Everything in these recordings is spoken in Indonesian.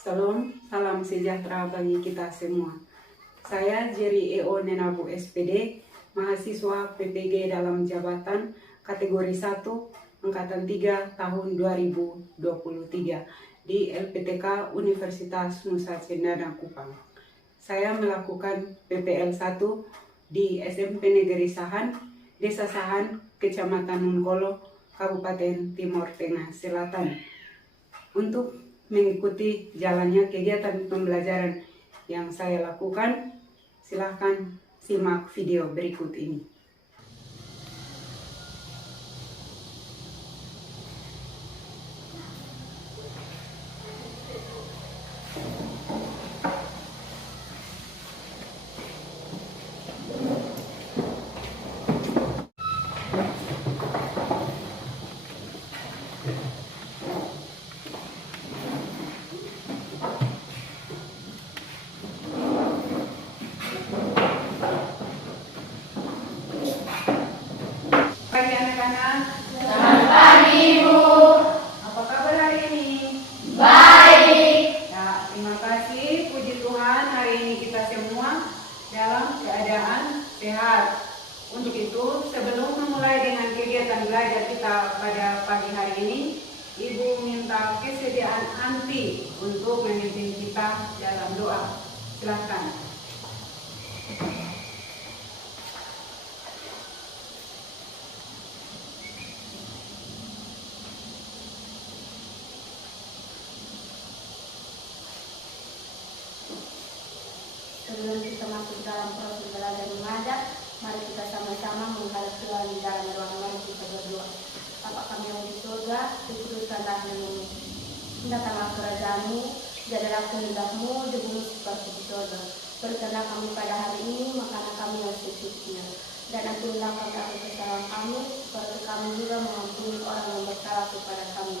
Salam sejahtera bagi kita semua. Saya Jerry EO Nenabu SPD, mahasiswa PPG dalam jabatan kategori 1 Angkatan 3 tahun 2023 di LPTK Universitas Nusa Cendana Kupang. Saya melakukan PPL 1 di SMP Negeri Sahan, Desa Sahan, Kecamatan Nunggolo, Kabupaten Timur Tengah Selatan. Untuk mengikuti jalannya kegiatan pembelajaran yang saya lakukan, silahkan simak video berikut ini. Pagi anak-anak. Selamat pagi, Ibu. Apa kabar hari ini? Baik. Ya, terima kasih. Puji Tuhan hari ini kita semua dalam keadaan sehat. Untuk itu, sebelum memulai dengan kegiatan belajar kita pada pagi hari ini, Ibu minta kesediaan Anti untuk memimpin kita dalam doa. Silakan. Sebelum kita masuk dalam proses belajar mengajar, mari kita sama-sama menghadap Tuhan di dalam ruang. Mari kita berdoa. Bapa kami yang di surga, dikuduskanlah namamu. Datanglah kerajaan-Mu, jadilah kehendak-Mu di bumi seperti di surga. Berikanlah kami pada hari ini makanan kami yang secukupnya, dan ampunilah kami kesalahan kami, seperti kami juga mengampuni orang yang bersalah kepada kami.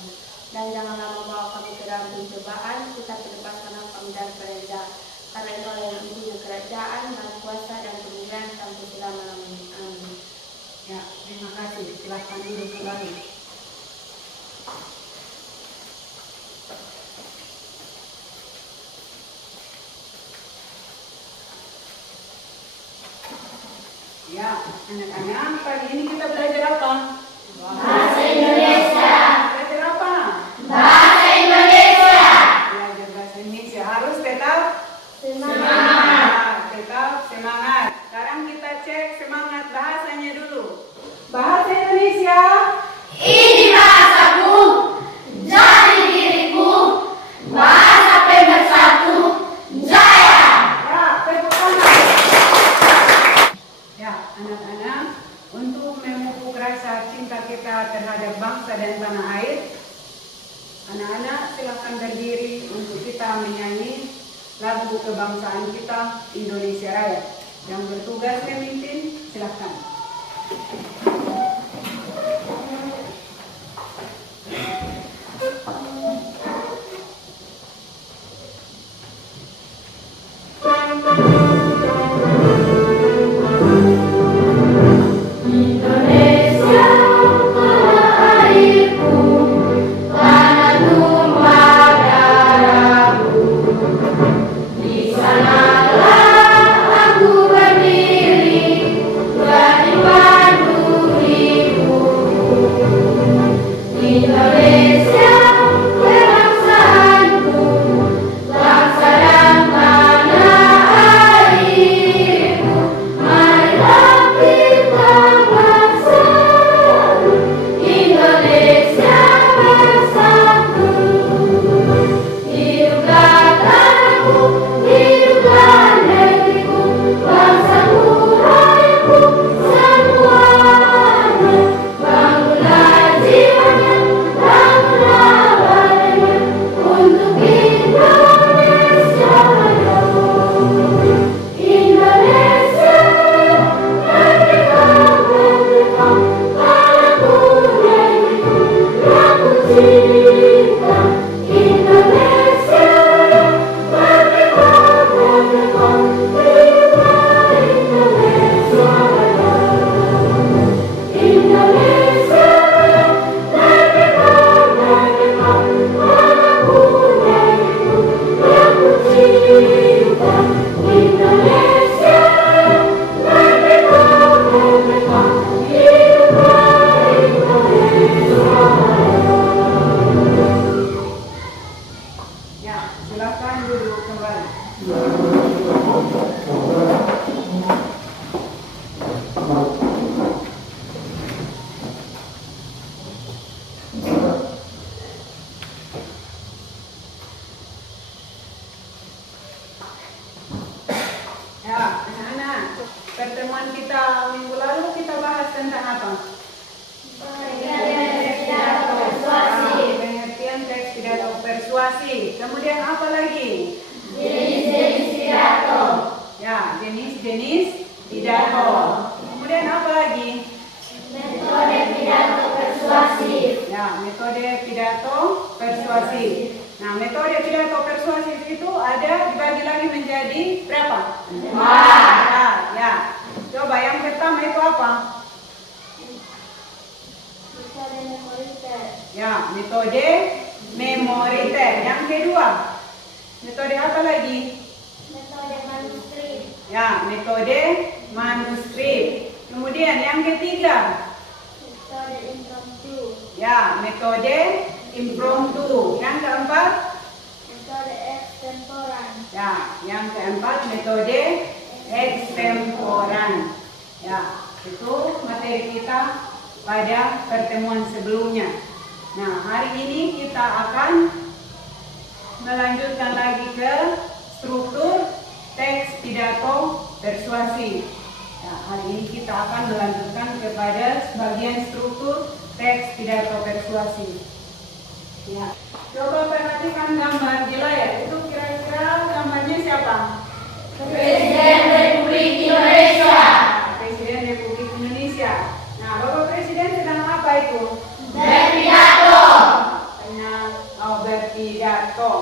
Dan janganlah membawa kami ke dalam pencobaan, tetapi lepaskanlah kami dari jahat. Karena Engkau yang mempunyai kerajaan dan kuasa dan kemuliaan sampai selama-lamanya. Amin. Ya, terima kasih. Silakan duduk kembali. Ya, anak-anak, pagi ini kita belajar apa? Bahasa Indonesia. Belajar apa? Bahasa Indonesia. Belajar bahasa Indonesia harus tetap Semangat. tetap semangat. Sekarang kita cek semangat bahasanya dulu. Bahasa Indonesia. Ini bahasaku, jadi diriku, bahasa pemersatu, jaya. Ya, tepuk tangan. Ya, anak-anak, untuk memupuk rasa cinta kita terhadap bangsa dan tanah air, anak-anak silakan berdiri untuk kita menyanyi lagu kebangsaan kita Indonesia Raya. Yang bertugas memimpin, silakan. Indonesia, tanah airku, tanah tumpah darahku. Di sanalah aku berdiri, berani padu Ya, silakan duduk kembali. Ya, anak-anak, pertemuan kita minggu lalu kita bahas tentang apa? Pengertian teks pidato persuasif. Kemudian apa lagi? Jenis-jenis pidato. Ya, jenis-jenis pidato. Kemudian apa lagi? Metode pidato persuasif. Ya, metode pidato persuasif. Nah, metode pidato persuasif itu ada dibagi lagi menjadi berapa? 4. Ya. Coba yang pertama itu apa? Metode memoriter. Ya, metode memoriter. Yang kedua, metode apa lagi? Metode manuskrip. Ya, metode manuskrip. Kemudian yang ketiga, Metode impromptu. ya, metode impromptu. Yang keempat, Metode extemporan. ya, yang keempat metode extemporan. Ya, itu materi kita pada pertemuan sebelumnya. Nah, hari ini kita akan melanjutkan lagi ke struktur teks pidato persuasif. Ya, hari ini kita akan melanjutkan kepada sebagian struktur teks pidato persuasif. Ya, coba perhatikan gambar di layar. Itu kira-kira gambarnya siapa? Presiden Republik Indonesia. Presiden Republik Indonesia. Nah, Bapak Presiden sedang apa itu? Berpidato. Berpidato.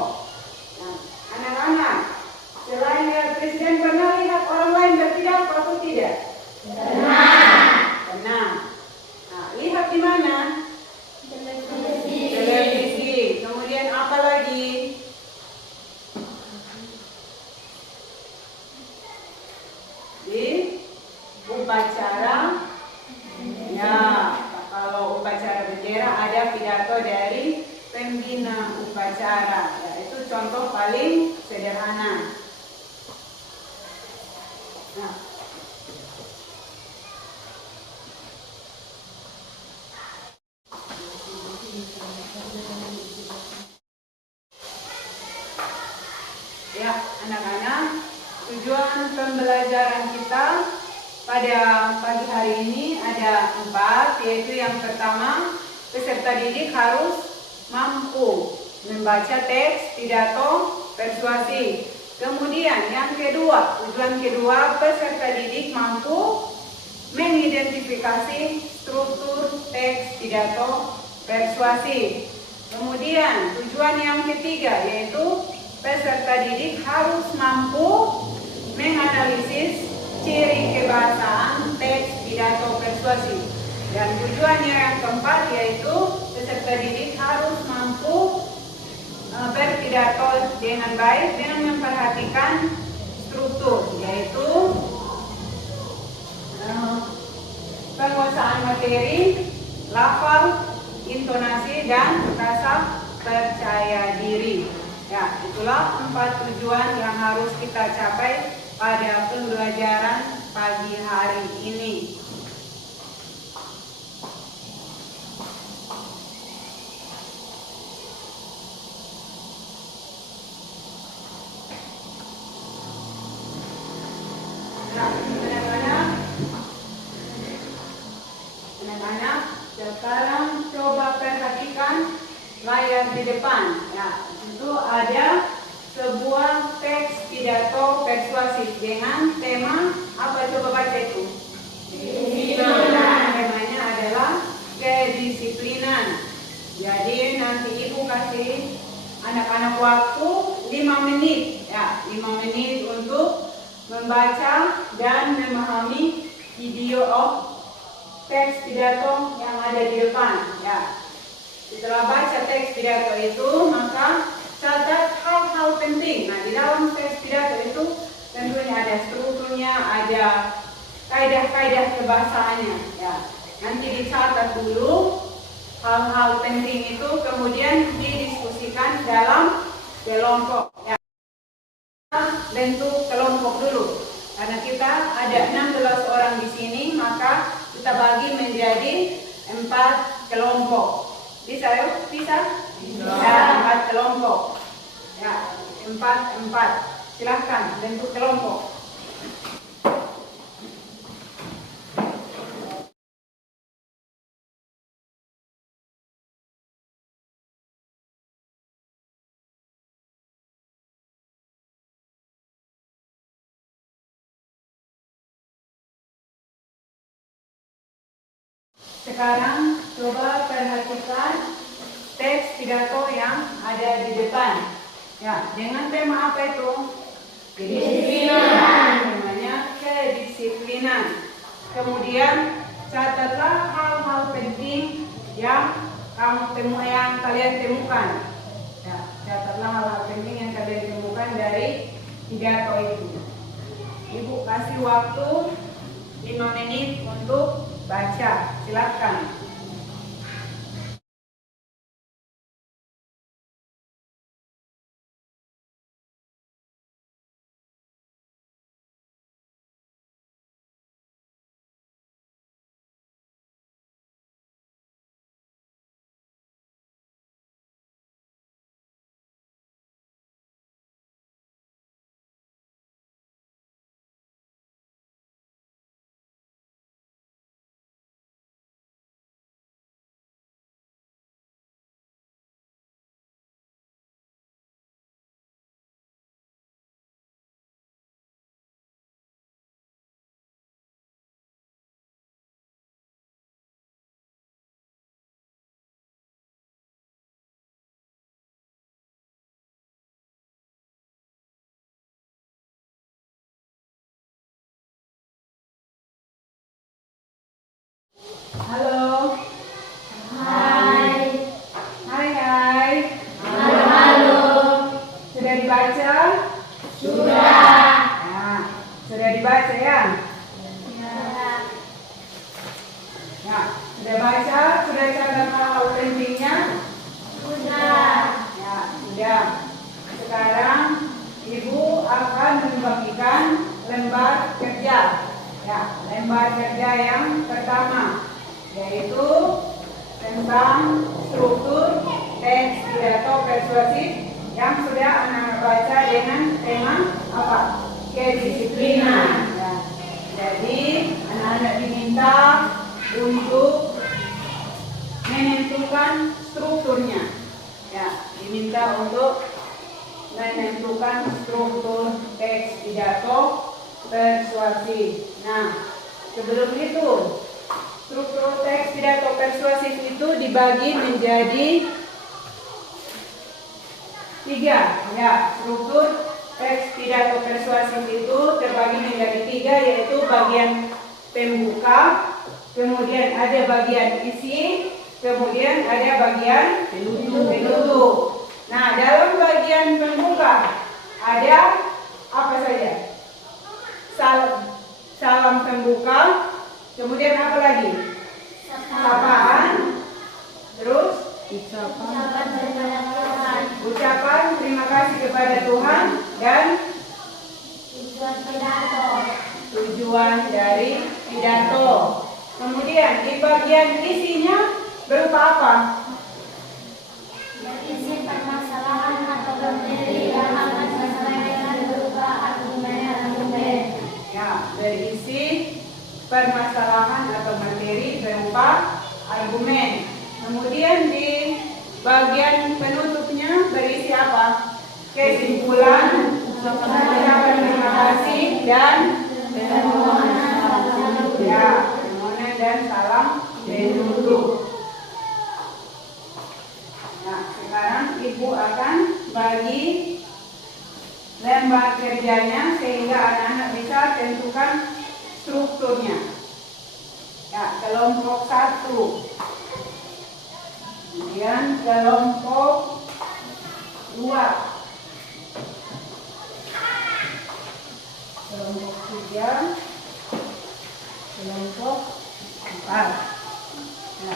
Nah, anak-anak, selain lihat Presiden pernah lihat orang lain berpidato atau tidak? Pernah. Nah, lihat di mana? Televisi. Kemudian apa lagi? Di upacara. Ya, kalau upacara bendera ada pidato dari pembina upacara. Ya, itu contoh paling sederhana. Nah, ya, anak-anak, tujuan pembelajaran kita pada pagi hari ini ada 4, yaitu yang pertama, peserta didik harus mampu membaca teks pidato persuasif. Kemudian yang kedua, tujuan kedua, peserta didik mampu mengidentifikasi struktur teks pidato persuasif. Kemudian tujuan yang ketiga, yaitu peserta didik harus mampu menganalisis ciri kebahasaan teks pidato persuasif. Dan tujuannya yang keempat, yaitu peserta didik harus mampu berpidato dengan baik dengan memperhatikan struktur, yaitu penguasaan materi, lafal, intonasi, dan rasa percaya diri. Ya, itulah 4 tujuan yang harus kita capai pada pembelajaran pagi hari ini. Nah, anak-anak, sekarang coba perhatikan layar di depan. Ya, itu ada sebuah teks pidato persuasif dengan tema apa, coba baca itu? Kedisiplinan. Temanya adalah kedisiplinan. Jadi nanti ibu kasih anak-anak waktu 5 menit, ya, 5 menit untuk membaca dan memahami video teks pidato yang ada di depan. Ya, setelah baca teks pidato itu, maka catat hal-hal penting. Nah, di dalam teks pidato itu tentunya ada strukturnya, ada kaidah-kaidah kebahasaannya. Ya, nanti dicatat dulu hal-hal penting itu, kemudian didiskusikan dalam kelompok. Ya. Bentuk kelompok dulu. Karena kita ada 16 orang di sini, maka kita bagi menjadi 4 kelompok. Bisa yuk? Bisa? Bisa. 4 kelompok. Ya, 4. Silahkan bentuk kelompok. Sekarang coba perhatikan teks pidato yang ada di depan. Ya, dengan tema apa itu? Kedisiplinan. Temanya kedisiplinan. Kemudian catatlah hal-hal penting yang kalian temukan. Ya, catatlah hal-hal penting yang kalian temukan dari pidato itu. Ibu kasih waktu 5 menit untuk baca. Silakan. Halo. Hai. Hai. Halo. Sudah dibaca? Sudah. Nah, sudah dibaca ya? Ya, sudah baca, sudah catat hal pentingnya? Sudah. Ya, sudah. Sekarang Ibu akan membagikan lembar kerja. Ya, lembar kerja yang pertama yaitu tentang struktur teks pidato persuasif yang sudah anak baca dengan tema apa? Kedisiplinan. Ya. Jadi anak-anak diminta untuk menentukan strukturnya. Ya, diminta untuk menentukan struktur teks pidato persuasif. Nah, sebelum itu struktur teks pidato persuasif itu dibagi menjadi 3. Ya, struktur teks pidato persuasif itu terbagi menjadi 3, yaitu bagian pembuka, kemudian ada bagian isi, kemudian ada bagian penutup. Nah, dalam bagian pembuka ada apa saja? Salam pembuka, kemudian apa lagi? Sapaan, terus ucapan terima kasih kepada Tuhan dan tujuan dari pidato. Kemudian di bagian isinya berupa apa? Berisi permasalahan atau materi yang akan disampaikan berupa argumen. Ya, berisi permasalahan atau materi berupa argumen. Kemudian di bagian penutupnya berisi apa? Kesimpulan, ucapan terima kasih dan permohonan dan salam penutup. Nah, sekarang Ibu akan bagi lembar kerjanya sehingga anak-anak bisa tentukan strukturnya. Ya, kelompok 1. Kemudian kelompok 2. Kelompok 3. Kelompok 4. Ya,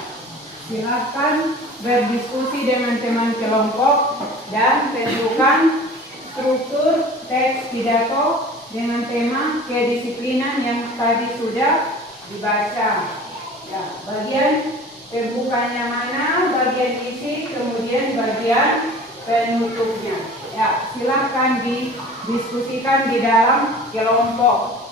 silakan berdiskusi dengan teman kelompok dan tentukan struktur teks pidato dengan tema kedisiplinan yang tadi sudah dibaca. Ya, bagian pembukanya mana, bagian isi, kemudian bagian penutupnya. Ya, silakan didiskusikan di dalam kelompok.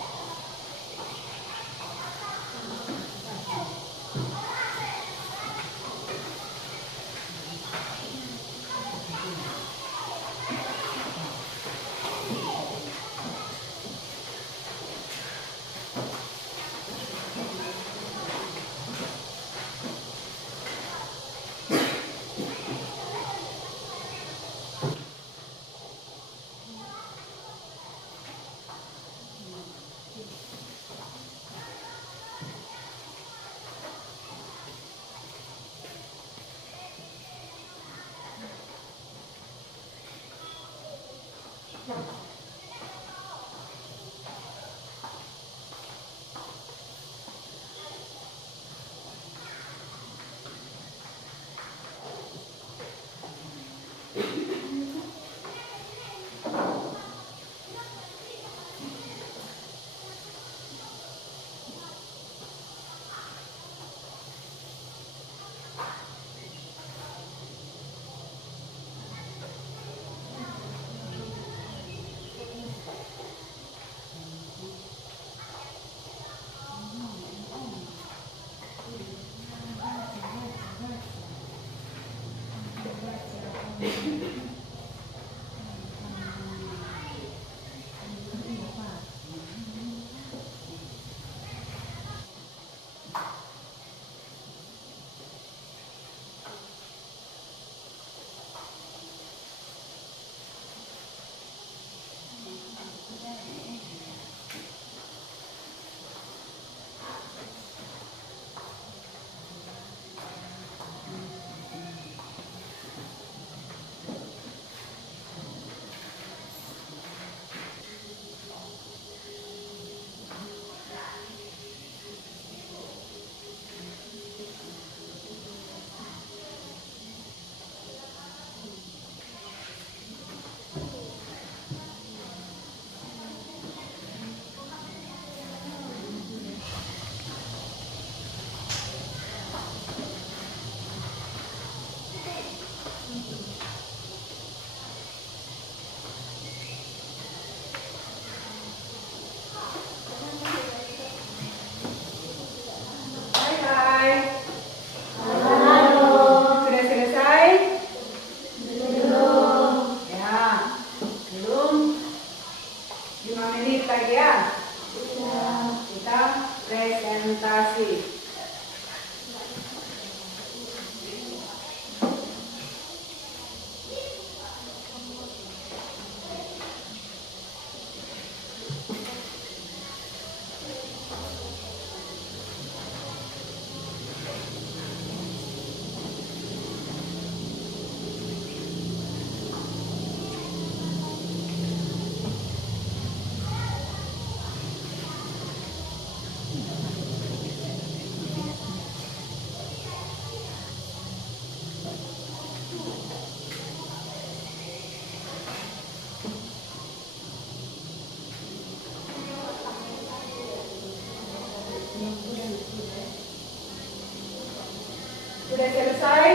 Sudah selesai?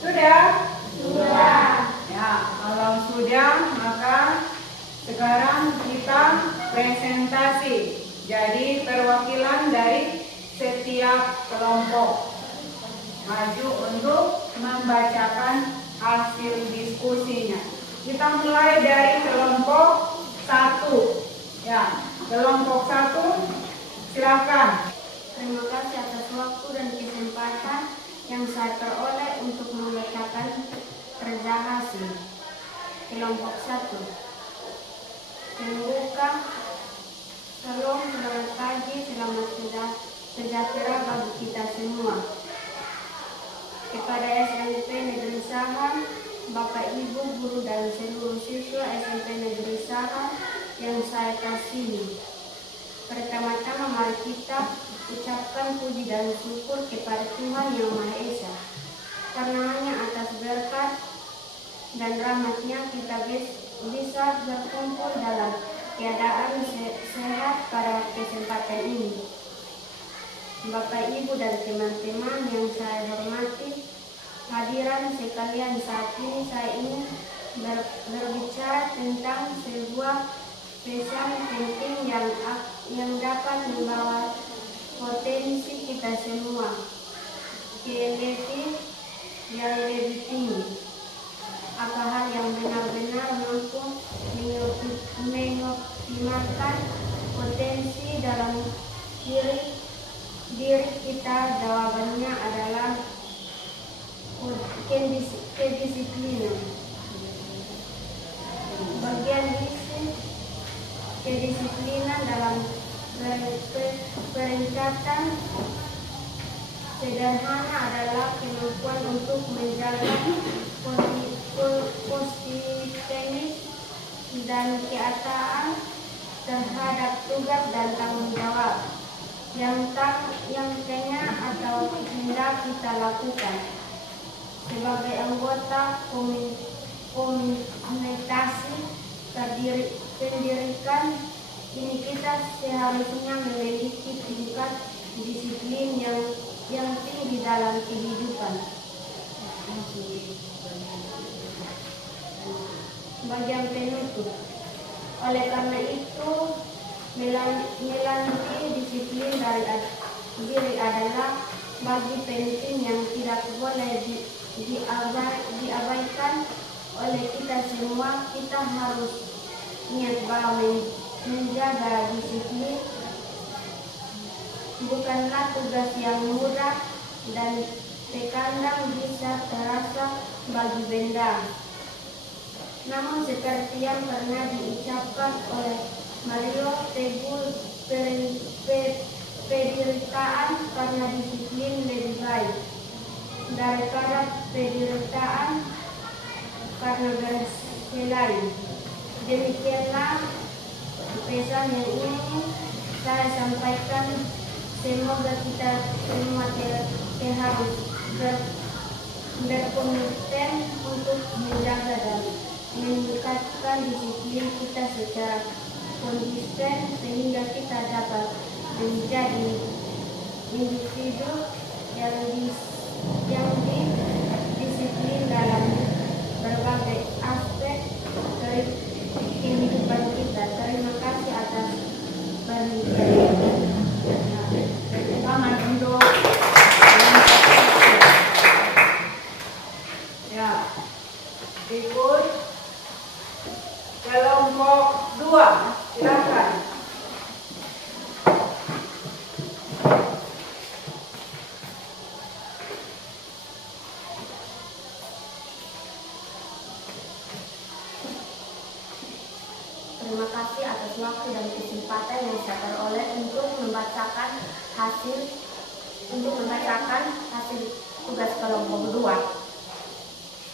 Sudah? Sudah. Ya, kalau sudah, maka sekarang kita presentasi. Jadi perwakilan dari setiap kelompok maju untuk membacakan hasil diskusinya. Kita mulai dari kelompok 1. Ya, kelompok 1, silakan. Terima kasih atas waktu dan kesempatan yang saya peroleh untuk membacakan kerja hasil. Kelompok 1. Pembuka. Salam, selamat pagi, selamat sejahtera bagi kita semua. Kepada SMP Negeri Saham, Bapak Ibu, Guru dan seluruh siswa SMP Negeri Saham yang saya kasihi. Pertama-tama mari kita ucapkan puji dan syukur kepada Tuhan Yang Maha Esa, karena hanya atas berkat dan rahmatnya kita bisa berkumpul dalam keadaan sehat pada kesempatan ini. Bapak, Ibu, dan teman-teman yang saya hormati, hadirin sekalian, saat ini saya ingin berbicara tentang sebuah pesan penting yang dapat membawa potensi kita semua ke level yang lebih tinggi. Apa hal yang benar-benar mampu mengoptimalkan potensi dalam diri kita? Jawabannya adalah kedisiplinan. Bagian kedisiplinan dalam peringkatan sederhana adalah kemampuan untuk menjaga konsistenis dan keataan terhadap tugas dan tanggung jawab yang tengah atau hendak kita lakukan. Sebagai anggota komunitas pendirikan ini, kita seharusnya memiliki tingkat disiplin yang tinggi dalam kehidupan. Bagian penutup. Oleh karena itu, melanjutkan disiplin dari diri adalah bagi penting yang tidak boleh diabaikan oleh kita semua. Kita harus ingat bahwa menjaga disiplin bukanlah tugas yang mudah dan terkadang bisa terasa bagi benda. Namun seperti yang pernah diucapkan oleh Mario Teguh, penderitaan karena disiplin lebih baik daripada penderitaan karena berkelahi. Demikianlah pesan yang ingin saya sampaikan. Semoga kita semua harus berkomitmen untuk menjaga dan meningkatkan disiplin kita secara konsisten sehingga kita dapat menjadi individu yang disiplin dalam berbagai aspek kehidupan kita. Terima kasih atas perhatian. Selamat untuk ya, ikut kelompok 2, silakan. Terima kasih atas waktu dan kesempatan yang saya peroleh untuk membacakan hasil tugas kelompok 2.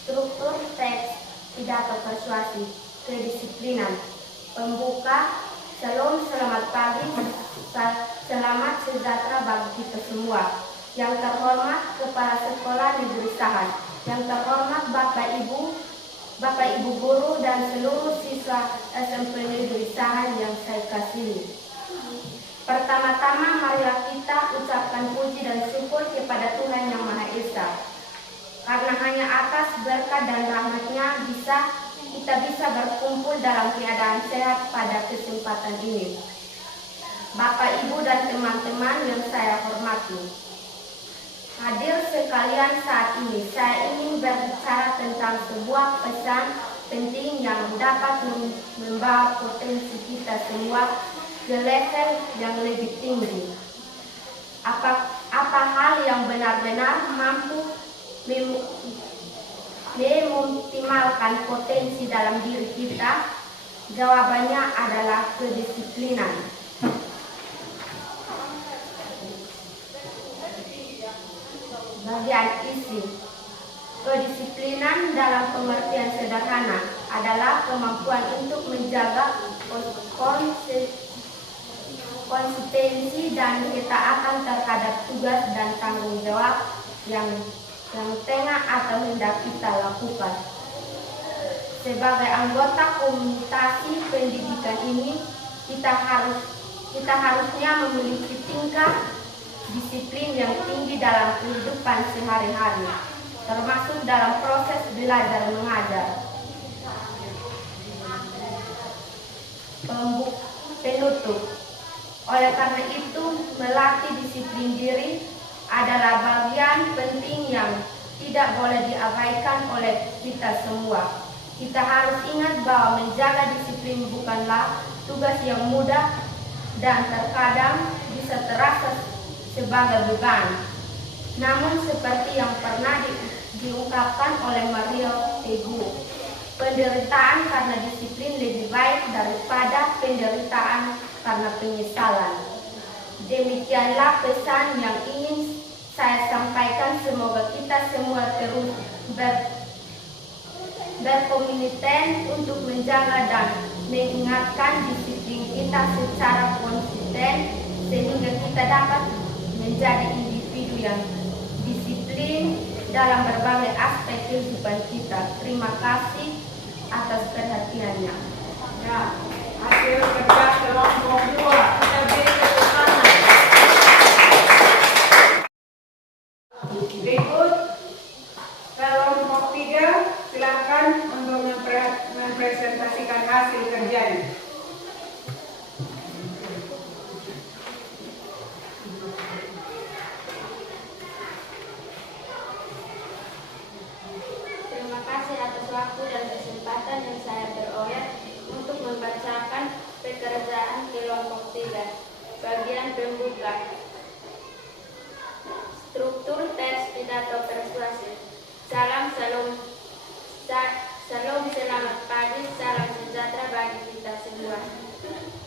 Struktur teks pidato persuasi kedisiplinan. Pembuka, selamat pagi, selamat sejahtera bagi kita semua. Yang terhormat Kepala Sekolah Negeri Sahan, yang terhormat Bapak Ibu guru dan seluruh siswa SMP Negeri Sahan yang saya kasihi. Pertama-tama marilah kita ucapkan puji dan syukur kepada Tuhan Yang Maha Esa. Karena hanya atas berkat dan rahmat-Nya kita bisa berkumpul dalam keadaan sehat pada kesempatan ini. Bapak, Ibu, dan teman-teman yang saya hormati. Hadir sekalian, saat ini saya ingin berbicara tentang sebuah pesan penting yang dapat membawa potensi kita semua ke level yang lebih tinggi. Apa hal yang benar-benar mampu mengoptimalkan potensi dalam diri kita? Jawabannya adalah kedisiplinan. Bagian isi. Kedisiplinan dalam pengertian sederhana adalah kemampuan untuk menjaga konsistensi dan ketaatan terhadap tugas dan tanggung jawab yang tengah atau hendak kita lakukan. Sebagai anggota komunitas pendidikan ini, kita harusnya memiliki tingkat disiplin yang tinggi dalam kehidupan sehari-hari, termasuk dalam proses belajar mengajar. Penutup. Oleh karena itu, melatih disiplin diri adalah bagian penting yang tidak boleh diabaikan oleh kita semua. Kita harus ingat bahwa menjaga disiplin bukanlah tugas yang mudah dan terkadang bisa terasa sebagai beban. Namun seperti yang pernah diungkapkan oleh Mario Teguh, penderitaan karena disiplin lebih baik daripada penderitaan karena penyesalan. Demikianlah pesan yang ingin saya sampaikan. Semoga kita semua terus berkomitmen untuk menjaga dan mengingatkan disiplin kita secara konsisten, sehingga kita dapat menjadi individu yang disiplin dalam berbagai aspek kehidupan kita. Terima kasih atas perhatiannya. Ya, hasil kerja kelompok 2 kita beri tepuk tangan. Berikut kelompok 3, silakan untuk mempresentasikan hasil kerjanya. Terima kasih atas waktu dan kesempatan yang saya peroleh untuk membacakan pekerjaan kelompok 3. Bagian pembuka. Struktur teks pidato persuasif. Salam, selamat pagi, salam sejahtera bagi kita semua.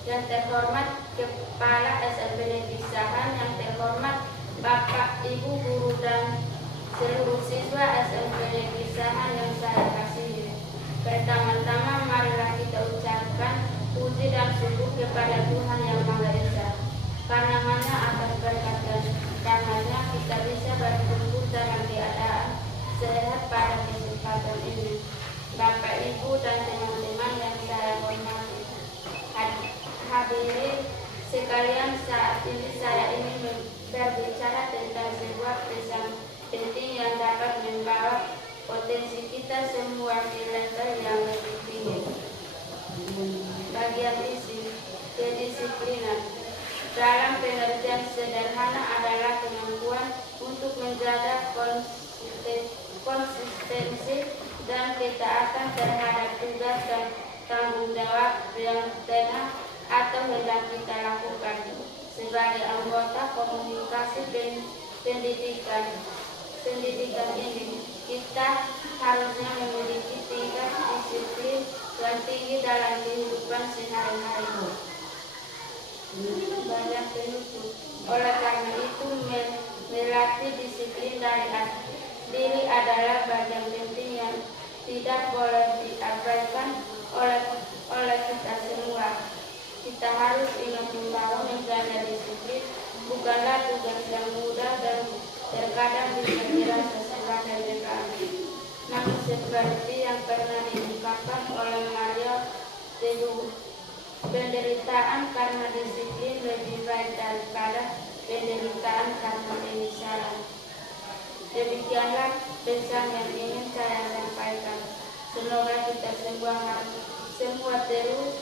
Yang terhormat Kepala SLBD Pisahan, yang terhormat Bapak, Ibu, Guru, dan seluruh siswa SLBD Pisahan yang saya kasihi. Pertama-tama marilah kita ucapkan puji dan syukur kepada Tuhan Yang Maha Esa. Karena hanya atas berkat dan karunia kita bisa berkumpul dalam keadaan sehat pada kesempatan ini. Bapak, Ibu, dan teman-teman yang saya hormati, hadirin sekalian, saat ini saya ingin berbicara tentang sebuah pesan penting yang dapat membawa potensi kita semua ke level yang lebih tinggi. Bagian isi, kedisiplinan dalam pengertian sederhana adalah kemampuan untuk menjaga konsistensi dan ketaatan terhadap tugas dan tanggung jawab yang tengah atau hendak kita lakukan. Sebagai anggota komunikasi pendidikan ini, kita harusnya memiliki tingkat disiplin yang tinggi dalam kehidupan sehari-hari. Banyak penutup. Oleh karena itu, melatih disiplin dari diri adalah bagian penting yang tidak boleh diabaikan oleh kita semua. Kita harus ingat bahwa menjaga disiplin bukanlah tugas yang mudah dan terkadang bisa terasa sebagai beban. Namun seperti yang pernah diungkapkan oleh Mario Teguh, penderitaan karena disiplin lebih baik daripada penderitaan karena penyesalan. Demikianlah pesan yang ingin saya sampaikan. Semoga kita semua terus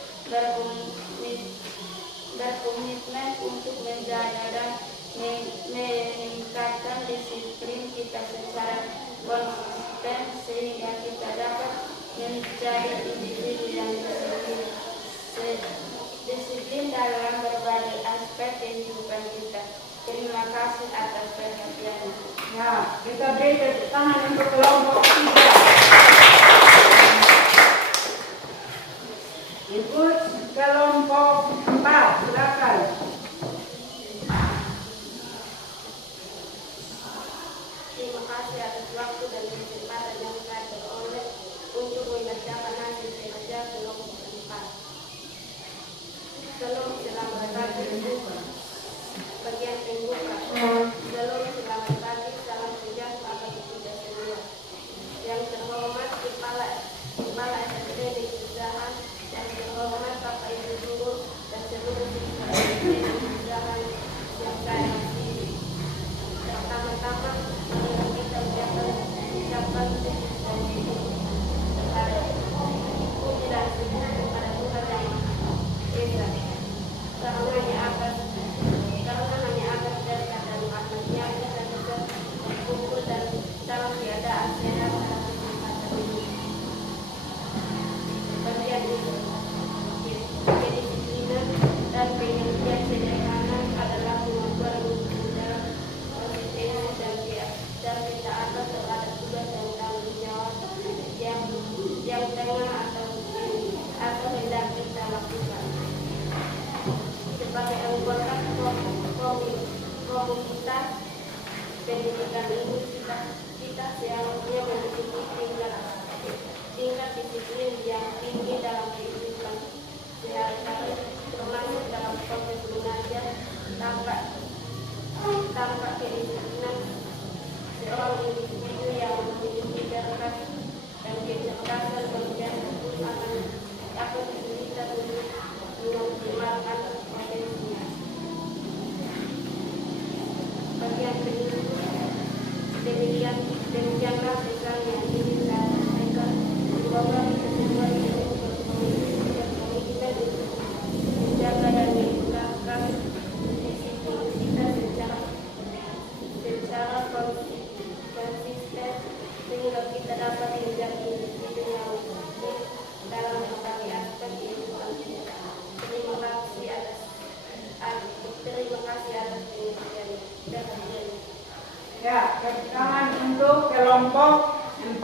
berkomitmen untuk menjaga dan meningkatkan disiplin kita secara konsisten, sehingga kita dapat menjadi individu yang disiplin dalam berbagai aspek kehidupan kita. Terima kasih atas perhatiannya. Ya, kita beri tepuk tangan untuk kelompok 3. Ikut kelompok 4, silakan. Terima kasih atas waktu dan kesempatan yang saya peroleh untuk membacakan hasil kerja kelompok 4. Salam, selamat pagi. Bagian pembuka. Salam, selamat pagi, salam sejahtera bagi kita semua. komunitas pendidikan ini kita seharusnya memiliki tingkat disiplin yang tinggi dalam kehidupan sehari-hari, termasuk dalam proses mengajar. Tanpa kedisiplinan, seorang individu yang memiliki cerdas dan kecerdasan menjadi akan kesulitan untuk mengoptimalkan potensinya. Bagian demikianlah pesan yang ingin saya sampaikan. Semoga kita semua berkomitmen untuk menjaga dan menegakkan disiplin kita secara konsisten sehingga kita dapat menjadi individu yang baik dalam berbagai aspek kehidupan kita. Terima kasih atas perhatiannya. Ya, tepuk tangan untuk kelompok 4.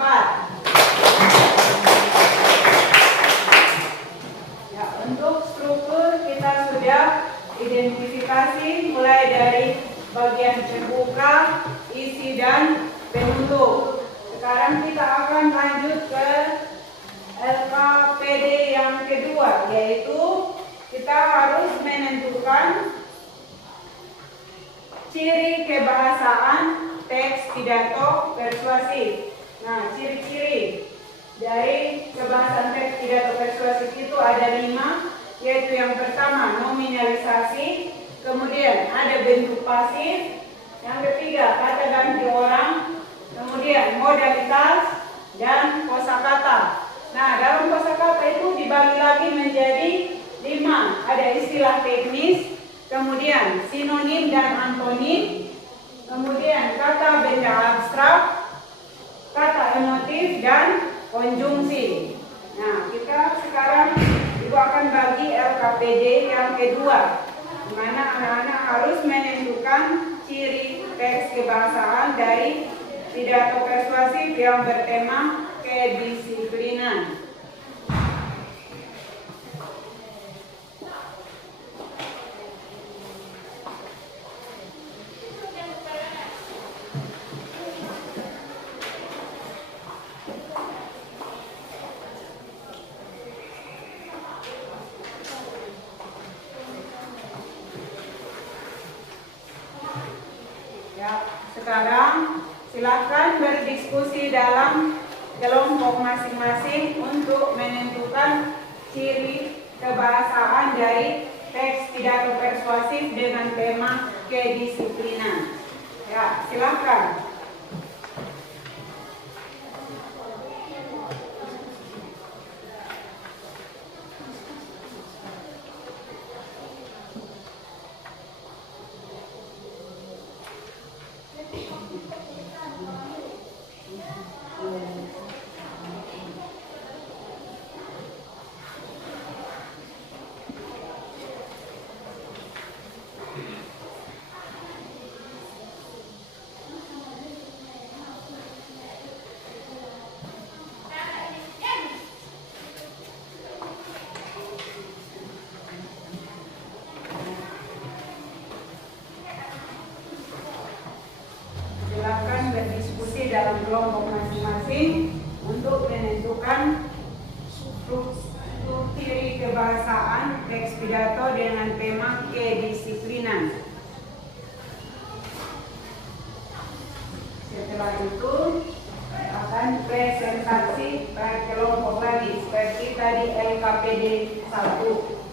Ya, untuk struktur kita sudah identifikasi mulai dari bagian pembuka, isi, dan penutup. Sekarang kita akan lanjut ke LKPD yang kedua, yaitu kita harus menentukan ciri kebahasaan teks pidato persuasif. Nah, ciri-ciri dari kebahasaan teks pidato persuasif itu ada 5, yaitu yang pertama nominalisasi, kemudian ada bentuk pasif, yang ketiga kata ganti orang, kemudian modalitas, dan kosakata. Nah, dalam kosakata itu dibagi lagi menjadi 5, ada istilah teknis, kemudian sinonim dan antonim, kemudian kata benda abstrak, kata emotif, dan konjungsi. Nah, kita sekarang ibu akan bagi LKPD yang kedua, di mana anak-anak harus menentukan ciri teks kebahasaan dari pidato persuasif yang bertema kedisiplinan. Sekarang silakan berdiskusi dalam kelompok masing-masing untuk menentukan ciri kebahasaan dari teks pidato persuasif dengan tema kedisiplinan. Ya, silakan. Dalam kelompok masing-masing untuk menentukan struktur ciri kebahasaan teks pidato dengan tema kedisiplinan. Setelah itu akan presentasi per kelompok lagi seperti tadi LKPD 1.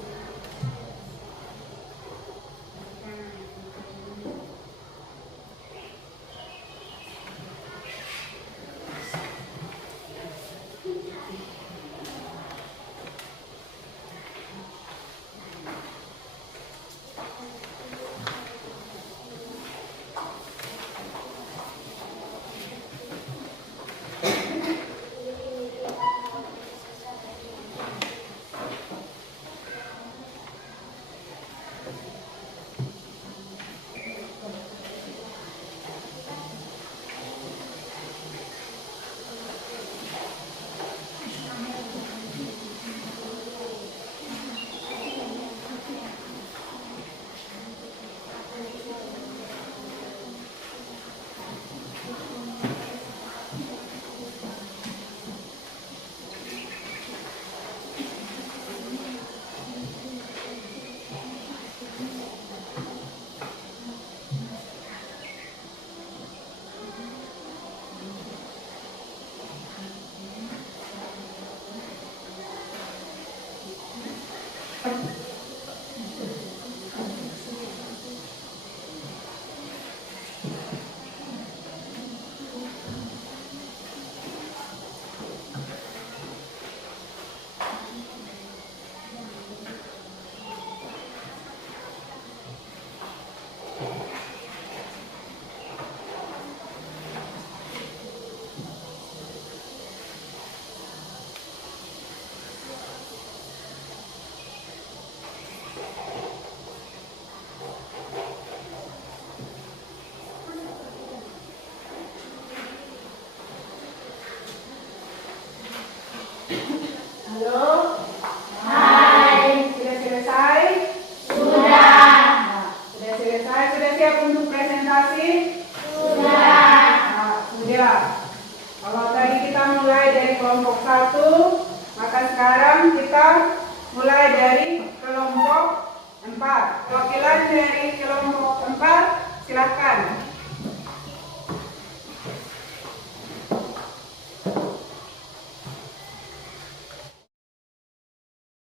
mulai dari kelompok 4. Perwakilan dari kelompok 4, silakan.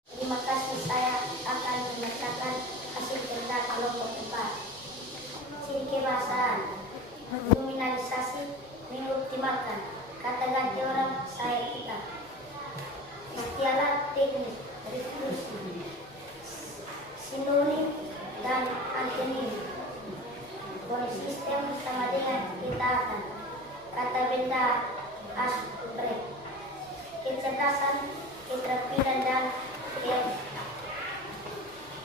Terima kasih, saya akan membacakan hasil kerja kelompok 4. Ciri kebahasaan, nominalisasi, mengoptimalkan, kata ganti orang, saya kita. Istilah teknis, restitusi, sinonim dan antonim. Polisistem sama dengan ketaatan, kata benda aspek, kecerdasan, keterampilan dan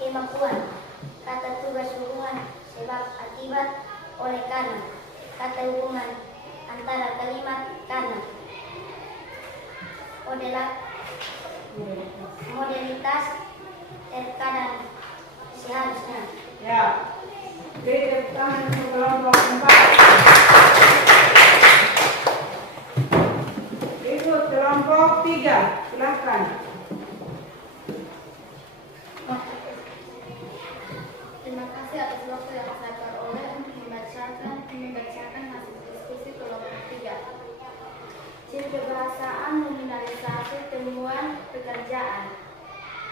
kemampuan, kata tugas hubungan, sebab akibat, oleh karena, kata hubungan antara kalimat karena. Modalitas terkadang seharusnya. Ya, beri tepuk tangan untuk kelompok 4. Ikut kelompok 3, silakan. Terima kasih atas waktu yang saya peroleh untuk membacakan hasil diskusi kelompok 3. Ciri kebahasaan, nominalisasi, temuan pekerjaan,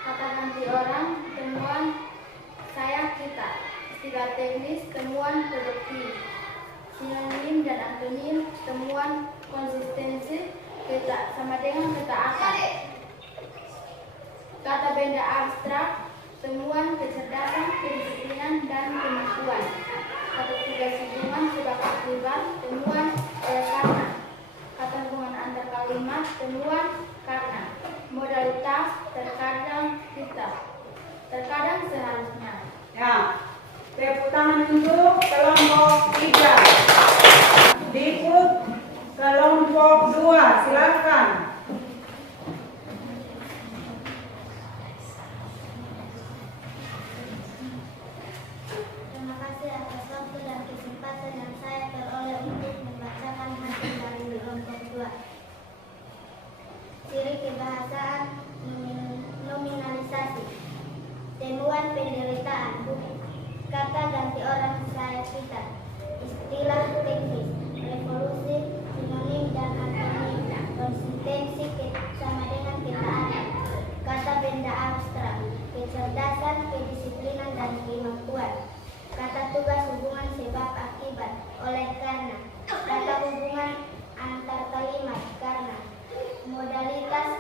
kata ganti orang, temuan saya kita, istilah teknis, temuan produktif, sinonim dan antonim, temuan konsistensi, sama dengan ketaatan, kata benda abstrak, temuan kecerdasan, kedisiplinan dan kemampuan, kata tugas hubungan sebab akibat, temuan oleh karena, kata hubungan antar kalimat, temuan karena, modalitas terkadang kita, terkadang seharusnya. Ya, tepuk tangan untuk kelompok 3. Diikut kelompok 2, silakan. Terima kasih atas waktu dan kesempatan yang saya peroleh untuk membacakan hasil dari kelompok 2. Ciri kebahasaan, nominalisasi, temuan penderitaan, kata ganti orang, saya kita, istilah teknis, revolusi, sinonim dan antonim, konsistensi sama dengan ketaatan, kata benda abstrak, kecerdasan, kedisiplinan dan kemampuan, kata tugas hubungan sebab akibat, oleh karena, kata hubungan antar kalimat karena, modalitas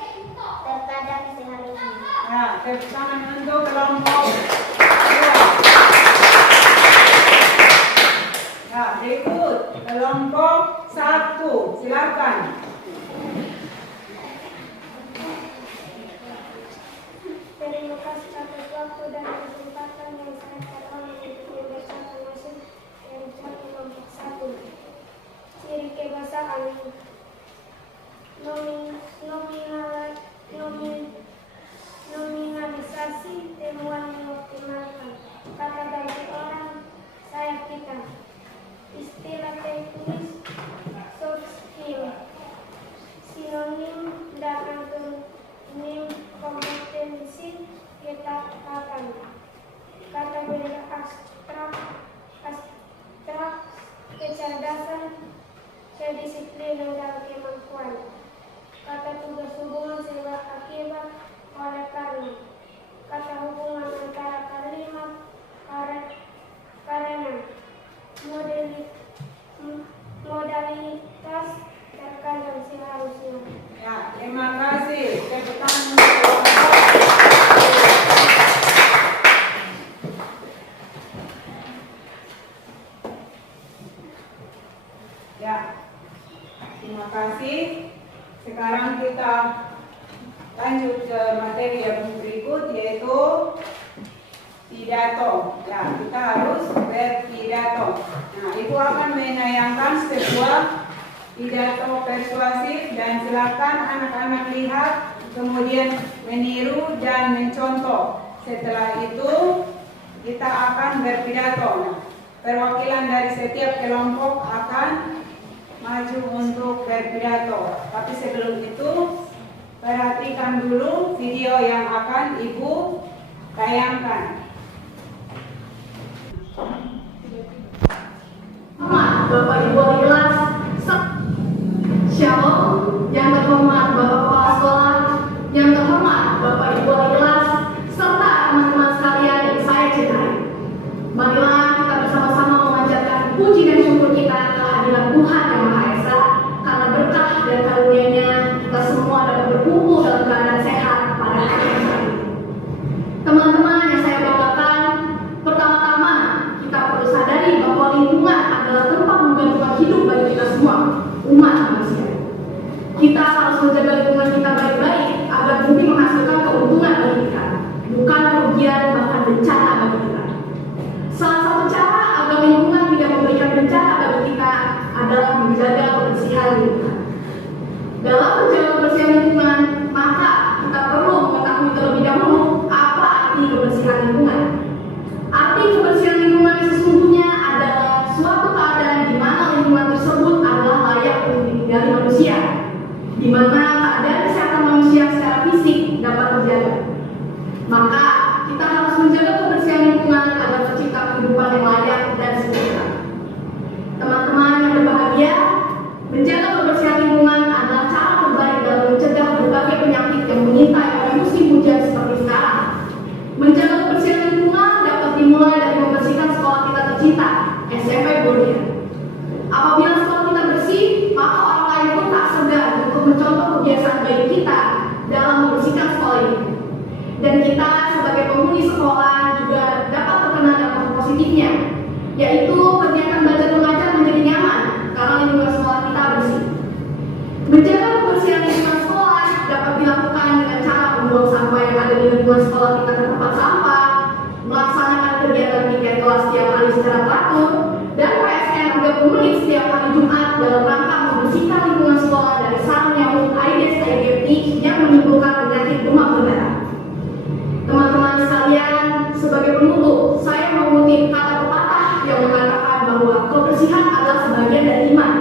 terkadang seharusnya. Ya, tepuk tangan untuk kelompok 2. Ya, berikut kelompok 1, silakan. Terima kasih atas waktu dan kesempatan yang saya peroleh untuk membacakan hasil kerja kelompok 1. Ciri kebahasaan, nominalisasi, temuan mengoptimalkan, kata ganti orang, saya kita, istilah teknis, soft skill, sinonim dan antonim, kompetensi, ketaatan, kata benda abstrak, kecerdasan, kedisiplinan dan kemampuan, kata tugas hubungan sebab akibat, oleh karena, kata hubungan antara kalimat karena, modalitas terkadang seharusnya. Ya, terima kasih. Tepuk tangan untuk kelompok 1. Ya, terima kasih. Sekarang kita lanjut ke materi yang berikut, yaitu pidato. Ya, kita harus berpidato. Nah, itu akan menayangkan sebuah pidato persuasif dan silakan anak-anak lihat, kemudian meniru dan mencontoh. Setelah itu kita akan berpidato. Nah, perwakilan dari setiap kelompok akan maju untuk berpidato. Tapi sebelum itu Perhatikan dulu video yang akan Ibu tayangkan. Bapak Ibu wali kelas, Shalom. Yang terhormat Bapak Kepala Sekolah, yang terhormat Bapak Ibu wali kelas, serta teman-teman sekalian yang saya cintai. Marilah kita bersama-sama memanjatkan puji dan syukur kita kehadiran Tuhan Yang Maha Esa, karena berkah dan karunia-Nya kita semua dapat berkumpul dalam keadaan sehat pada hari ini. Teman-teman yang saya banggakan, pertama-tama kita perlu sadari bahwa lingkungan adalah tempat menggantungkan hidup bagi kita semua, umat manusia. Kita harus menjaga lingkungan kita baik-baik agar bumi menghasilkan keuntungan bagi kita, bukan kerugian bahkan bencana bagi kita. Salah satu cara agar lingkungan tidak memberikan bencana bagi kita adalah menjaga kebersihan lingkungan. Dalam menjaga kebersihan lingkungan, maka kita perlu mengetahui terlebih dahulu apa arti kebersihan lingkungan. Arti kebersihan lingkungan sesungguhnya adalah suatu keadaan di mana lingkungan tersebut adalah layak untuk ditinggali manusia, di mana keadaan kesehatan manusia secara fisik dapat terjaga. Maka kita harus menjaga kebersihan lingkungan agar tercipta kehidupan yang layak dan sejahtera. Teman-teman yang berbahagia, menjaga kebersihan lingkungan adalah cara terbaik dalam mencegah berbagai penyakit yang mengintai pada musim hujan seperti sekarang. Menjaga kebersihan lingkungan dapat dimulai dari membersihkan sekolah kita tercinta, SMP Borneo. Apabila sekolah kita bersih, maka orang lain pun tak segan untuk mencontoh kebiasaan baik kita dalam membersihkan sekolah ini. Dan kita sebagai penghuni sekolah juga dapat terkena dampak positifnya, yaitu kegiatan belajar mengajar menjadi nyaman karena lingkungan sekolah kita bersih. Menjaga kebersihan lingkungan sekolah dapat dilakukan dengan cara membuang sampah yang ada di lingkungan sekolah kita ke tempat sampah, melaksanakan kegiatan piket kelas setiap hari secara teratur, dan PSN 30 menit setiap hari Jumat dalam rangka membersihkan lingkungan sekolah dari sarang nyamuk Aedes aegypti yang menimbulkan penyakit demam berdarah. Teman-teman sekalian, sebagai penutup, saya mengutip kata pepatah yang mengatakan bahwa kebersihan adalah sebagian dari iman.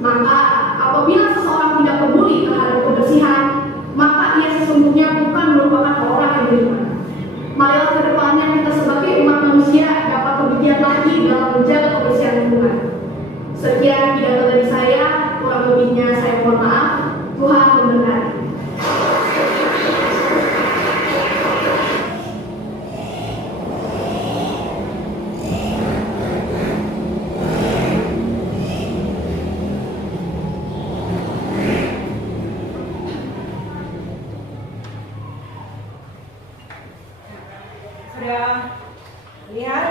Maka apabila seseorang tidak peduli terhadap kebersihan, maka ia sesungguhnya bukan merupakan orang yang beriman. Marilah ke depannya kita sebagai umat manusia dapat lebih giat lagi dalam menjaga kebersihan lingkungan. Sekian pidato dari saya, kurang lebihnya saya mohon maaf. Tuhan memberkati. Sudah lihat?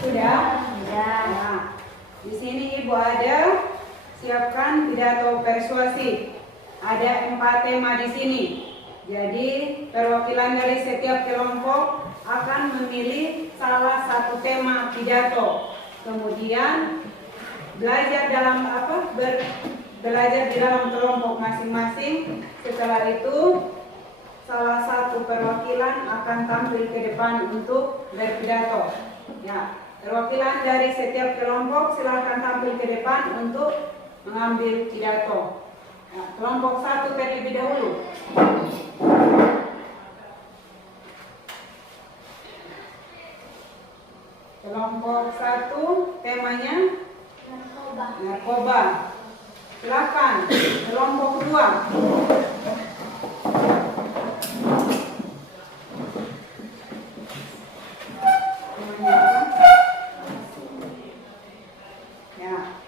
Sudah? Nah, di sini Ibu ada siapkan pidato persuasif. Ada 4 tema di sini. Jadi perwakilan dari setiap kelompok akan memilih salah satu tema pidato. Kemudian belajar belajar di dalam kelompok masing-masing. Setelah itu salah satu perwakilan akan tampil ke depan untuk berpidato. Ya, perwakilan dari setiap kelompok silakan tampil ke depan untuk mengambil pidato. Ya, kelompok 1 terlebih dahulu. Kelompok 1 temanya narkoba. Silakan. Kelompok 2.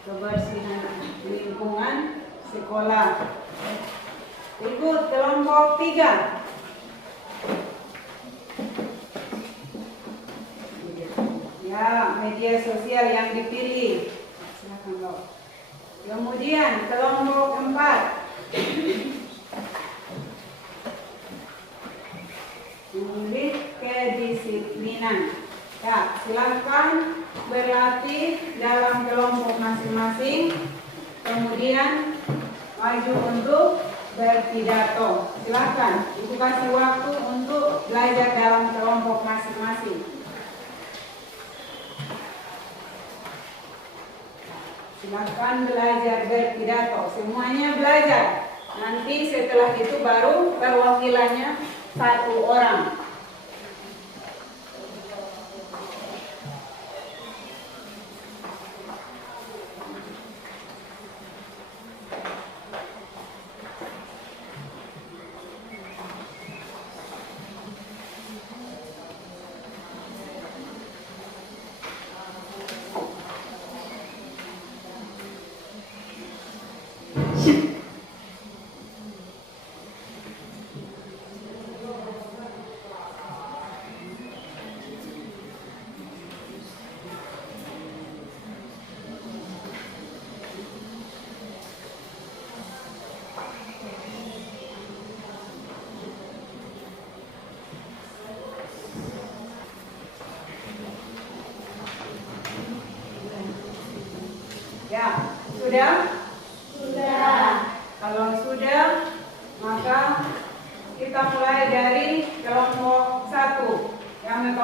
Kebersihan lingkungan sekolah. Ikut kelompok 3. Ya, media sosial yang dipilih. Silakan Pak. Kemudian kelompok 4. Memilih kedisiplinan. Ya, silakan berlatih dalam kelompok masing-masing, kemudian maju untuk berpidato. Silakan, Ibu kasih waktu untuk belajar dalam kelompok masing-masing. Silakan belajar berpidato, semuanya belajar. Nanti setelah itu baru perwakilannya 1 orang. Ya, sudah? Sudah. Kalau sudah, maka kita mulai dari kelompok 1. Yang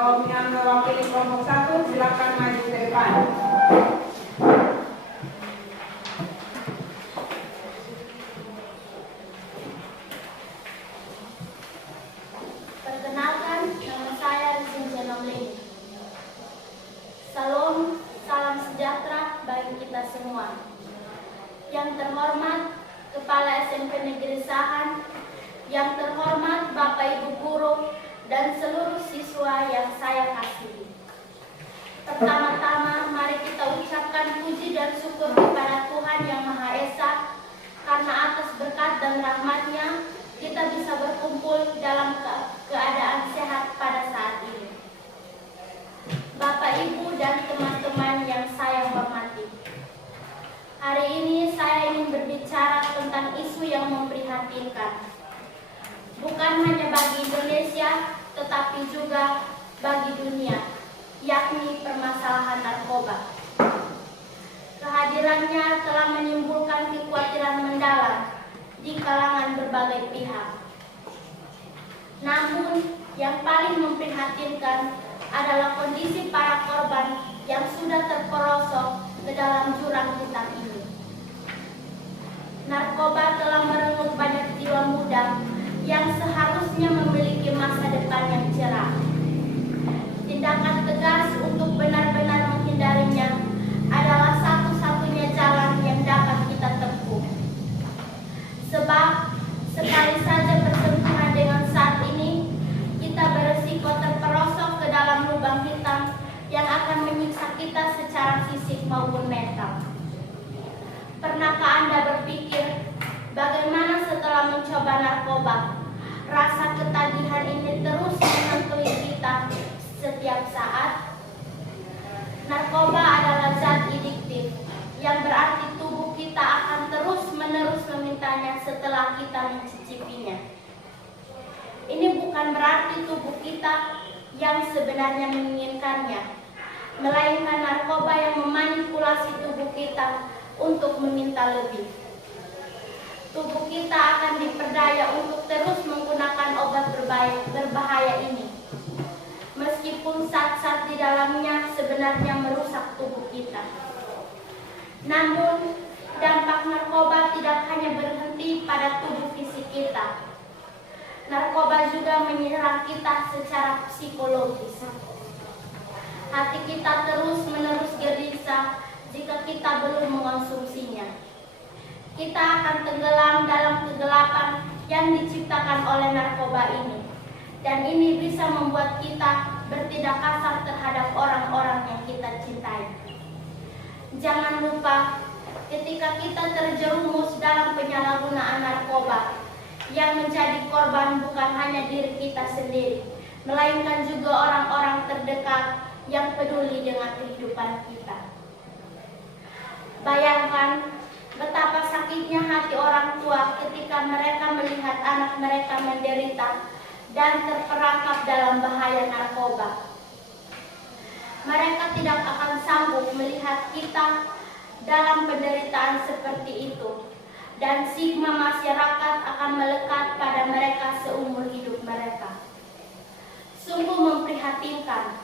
mewakili kelompok 1 silakan maju ke depan. Perkenalkan, nama saya Rizin Leni. Salam sejahtera bagi kita semua. Yang terhormat Kepala SMP Negeri Sahan, yang terhormat Bapak Ibu Guru, dan seluruh siswa yang saya kasihi. Pertama-tama, mari kita ucapkan puji dan syukur kepada Tuhan Yang Maha Esa, karena atas berkat dan rahmat-Nya, kita bisa berkumpul dalam keadaan sehat pada saat ini. Bapak, Ibu, dan teman-teman yang saya hormati, hari ini saya ingin berbicara tentang isu yang memprihatinkan, bukan hanya bagi Indonesia, tetapi juga bagi dunia, yakni permasalahan narkoba. Kehadirannya telah menimbulkan kekhawatiran mendalam di kalangan berbagai pihak. Namun, yang paling memprihatinkan adalah kondisi para korban yang sudah terperosok ke dalam jurang hitam ini. Narkoba telah merenggut banyak jiwa muda yang seharusnya memiliki masa depan yang cerah. Tindakan tegas untuk benar-benar menghindarinya adalah satu-satunya jalan yang dapat kita tempuh. Sebab, sekali saja bersentuhan dengan saat ini, kita beresiko terperosok ke dalam lubang hitam yang akan menyiksa kita secara fisik maupun mental. Pernahkah Anda berpikir, bagaimana setelah mencoba narkoba, rasa ketagihan ini terus menghantui kita setiap saat? Narkoba adalah zat adiktif, yang berarti tubuh kita akan terus-menerus memintanya setelah kita mencicipinya. Ini bukan berarti tubuh kita yang sebenarnya menginginkannya, melainkan narkoba yang memanipulasi tubuh kita untuk meminta lebih. Tubuh kita akan diperdaya untuk terus menggunakan obat berbahaya ini, meskipun zat-zat di dalamnya sebenarnya merusak tubuh kita. Namun, dampak narkoba tidak hanya berhenti pada tubuh fisik kita. Narkoba juga menyerang kita secara psikologis. Hati kita terus-menerus gelisah jika kita belum mengonsumsinya. Kita akan tenggelam dalam kegelapan yang diciptakan oleh narkoba ini. Dan ini bisa membuat kita bertindak kasar terhadap orang-orang yang kita cintai. Jangan lupa, ketika kita terjerumus dalam penyalahgunaan narkoba, yang menjadi korban bukan hanya diri kita sendiri, melainkan juga orang-orang terdekat yang peduli dengan kehidupan kita. Bayangkan betapa sakitnya hati orang tua ketika mereka melihat anak mereka menderita dan terperangkap dalam bahaya narkoba. Mereka tidak akan sanggup melihat kita dalam penderitaan seperti itu, dan stigma masyarakat akan melekat pada mereka seumur hidup mereka. Sungguh memprihatinkan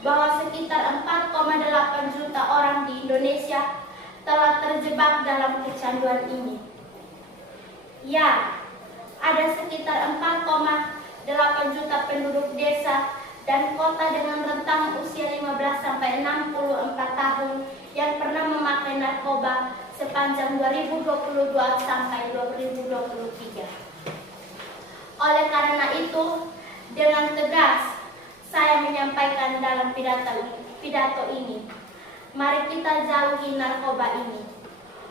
bahwa sekitar 4,8 juta orang di Indonesia telah terjebak dalam kecanduan ini. Ya, ada sekitar 4,8 juta penduduk desa dan kota dengan rentang usia 15 sampai 64 tahun yang pernah memakai narkoba sepanjang 2022 sampai 2023. Oleh karena itu, dengan tegas saya menyampaikan dalam pidato ini, mari kita jauhi narkoba ini.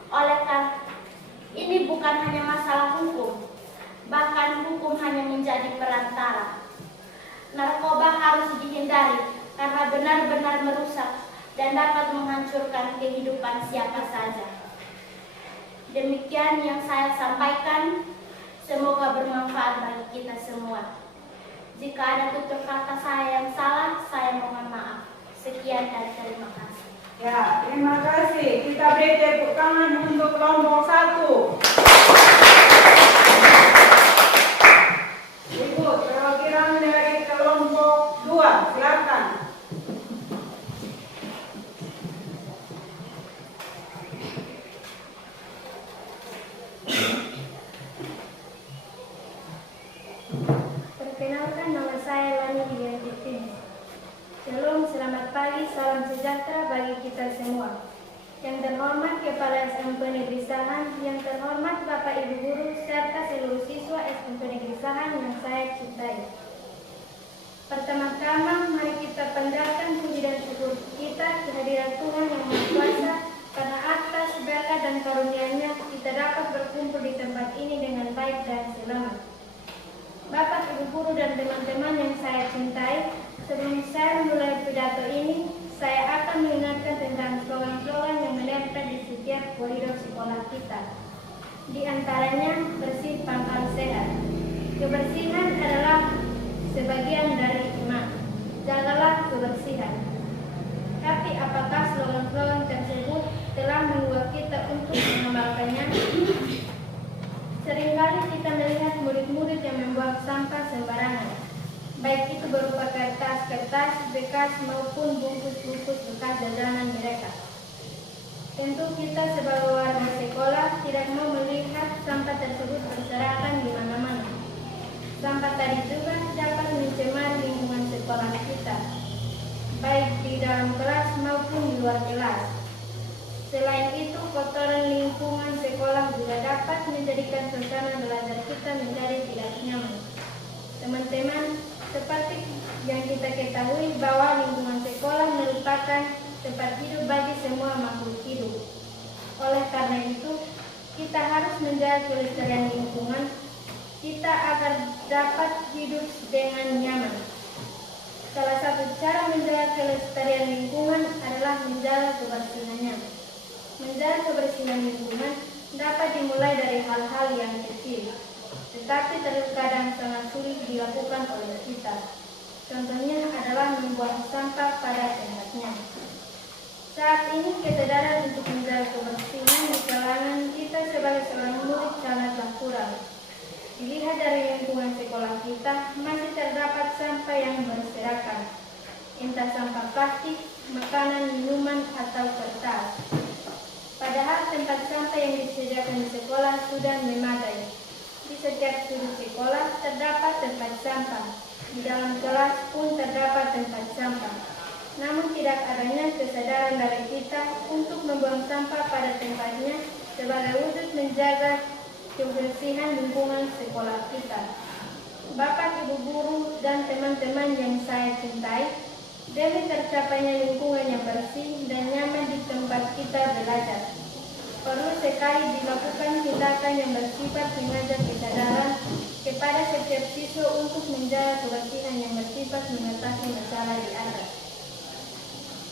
Oleh karena ini bukan hanya masalah hukum, bahkan hukum hanya menjadi perantara. Narkoba harus dihindari karena benar-benar merusak dan dapat menghancurkan kehidupan siapa saja. Demikian yang saya sampaikan, semoga bermanfaat bagi kita semua. Jika ada tutur kata saya yang salah, saya mohon maaf. Sekian dan terima kasih. Ya, terima kasih. Kita beri tepuk tangan untuk kelompok 1. Ibu, perwakilan dari kelompok 2, silakan. Perkenalkan, nama saya Lani Widianti. Shalom, selamat pagi, salam sejahtera bagi kita semua. Yang terhormat Kepala SMP Negeri Sahan, yang terhormat Bapak Ibu Guru, serta seluruh siswa SMP Negeri Sahan yang saya cintai. Pertama-tama, mari kita panjatkan puji dan syukur kita kehadiran Tuhan yang Maha Kuasa, karena atas berkat dan karunia-Nya kita dapat berkumpul di tempat ini dengan baik dan selamat. Bapak, Ibu Guru, dan teman-teman yang saya cintai, sebelum saya memulai pidato ini, saya akan mengingatkan tentang slogan-slogan yang menempel di setiap koridor sekolah kita. Di antaranya, bersih pangkal sehat. Kebersihan adalah sebagian dari iman. Jagalah kebersihan. Tapi apakah slogan-slogan tersebut telah membuat kita untuk mengamalkannya? Seringkali kita melihat murid-murid yang membuang sampah sembarangan, baik itu berupa kertas-kertas bekas maupun bungkus-bungkus bekas jajanan mereka. Tentu kita sebagai warga sekolah tidak mau melihat sampah tersebut berserakan di mana-mana. Sampah tadi juga dapat mencemari lingkungan sekolah kita, baik di dalam kelas maupun di luar kelas. Selain itu, kotoran lingkungan sekolah juga dapat menjadikan suasana belajar kita menjadi tidak nyaman. Teman-teman, seperti yang kita ketahui bahwa lingkungan sekolah merupakan tempat hidup bagi semua makhluk hidup. Oleh karena itu, kita harus menjaga kelestarian lingkungan kita agar dapat hidup dengan nyaman. Salah satu cara menjaga kelestarian lingkungan adalah menjaga kebersihannya. Menjaga kebersihan lingkungan dapat dimulai dari hal-hal yang kecil, tetapi terkadang sangat sulit dilakukan oleh kita. Contohnya adalah membuang sampah pada tempatnya. Saat ini kesadaran untuk menjaga kebersihan di kalangan kita sebagai seorang murid sangatlah kurang. Dilihat dari lingkungan sekolah kita, masih terdapat sampah yang berserakan, entah sampah plastik, makanan, minuman, atau kertas. Padahal tempat sampah yang disediakan di sekolah sudah memadai. Di setiap sudut sekolah terdapat tempat sampah. Di dalam kelas pun terdapat tempat sampah. Namun tidak adanya kesadaran dari kita untuk membuang sampah pada tempatnya sebagai wujud menjaga kebersihan lingkungan sekolah kita. Bapak, Ibu Guru, dan teman-teman yang saya cintai, demi tercapainya lingkungan yang bersih dan nyaman di tempat kita belajar, perlu sekali dilakukan tindakan yang bersifat mengajak kesadaran kepada setiap siswa untuk menjaga kebersihan yang bersifat mengatasi masalah di atas.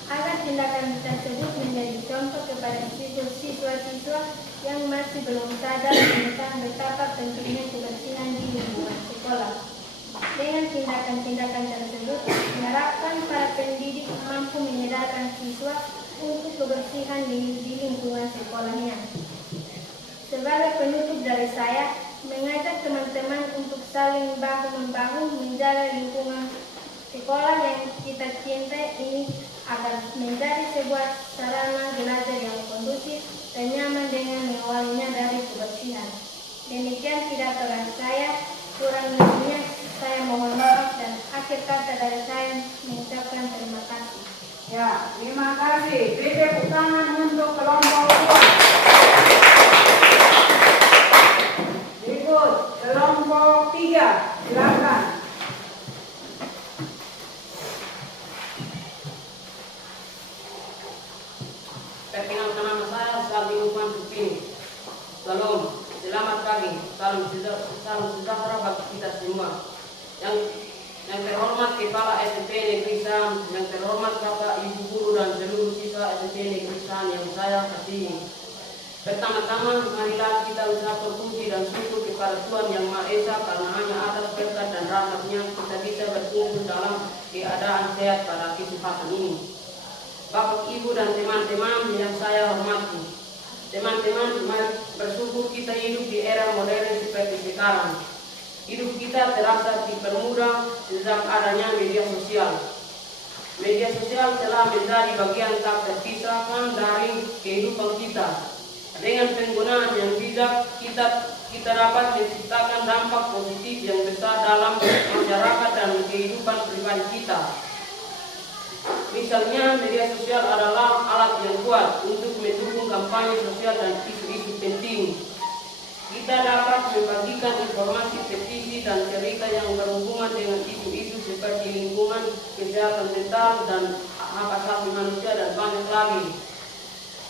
Agar tindakan tersebut menjadi contoh kepada siswa-siswa yang masih belum sadar tentang betapa pentingnya kebersihan di lingkungan sekolah. Dengan tindakan-tindakan tersebut, diharapkan para pendidik mampu menyadarkan siswa untuk kebersihan di lingkungan sekolahnya. Sebagai penutup dari saya, mengajak teman-teman untuk saling bahu-membahu menjaga lingkungan sekolah yang kita cintai ini agar menjadi sebuah sarana belajar yang kondusif dan nyaman dengan mengawalinya dari kebersihan. Demikian pidato dari saya, kurang lebihnya saya mohon maaf dan akhir kata dari saya mengucapkan terima kasih. Ya, terima kasih. Beri tepuk tangan untuk kelompok 2. Berikut kelompok 3, silakan. Perkenalkan nama saya Saldi Lukman Supini. Salam, selamat pagi, salam sejahtera bagi kita semua. Yang terhormat Kepala SMP Negeri Sam, yang terhormat Bapak Ibu Guru dan seluruh siswa SMP Negeri Sam yang saya kasihi. Pertama-tama, marilah kita ucapkan puji dan syukur kepada Tuhan Yang Maha Esa karena hanya atas berkat dan rahmat-Nya kita bisa berkumpul dalam keadaan sehat pada kesempatan ini. Bapak, Ibu, dan teman-teman yang saya hormati. Teman-teman, mari bersyukur kita hidup di era modern seperti sekarang. Hidup kita terasa dipermudah sejak adanya media sosial. Media sosial telah menjadi bagian tak terpisahkan dari kehidupan kita. Dengan penggunaan yang bijak, kita dapat menciptakan dampak positif yang besar dalam masyarakat dan kehidupan pribadi kita. Misalnya, media sosial adalah alat yang kuat untuk mendukung kampanye sosial dan isu-isu penting. Kita dapat membagikan informasi, petisi, dan cerita yang berhubungan dengan isu-isu seperti lingkungan, kesehatan mental, dan hak asasi manusia, dan banyak lagi.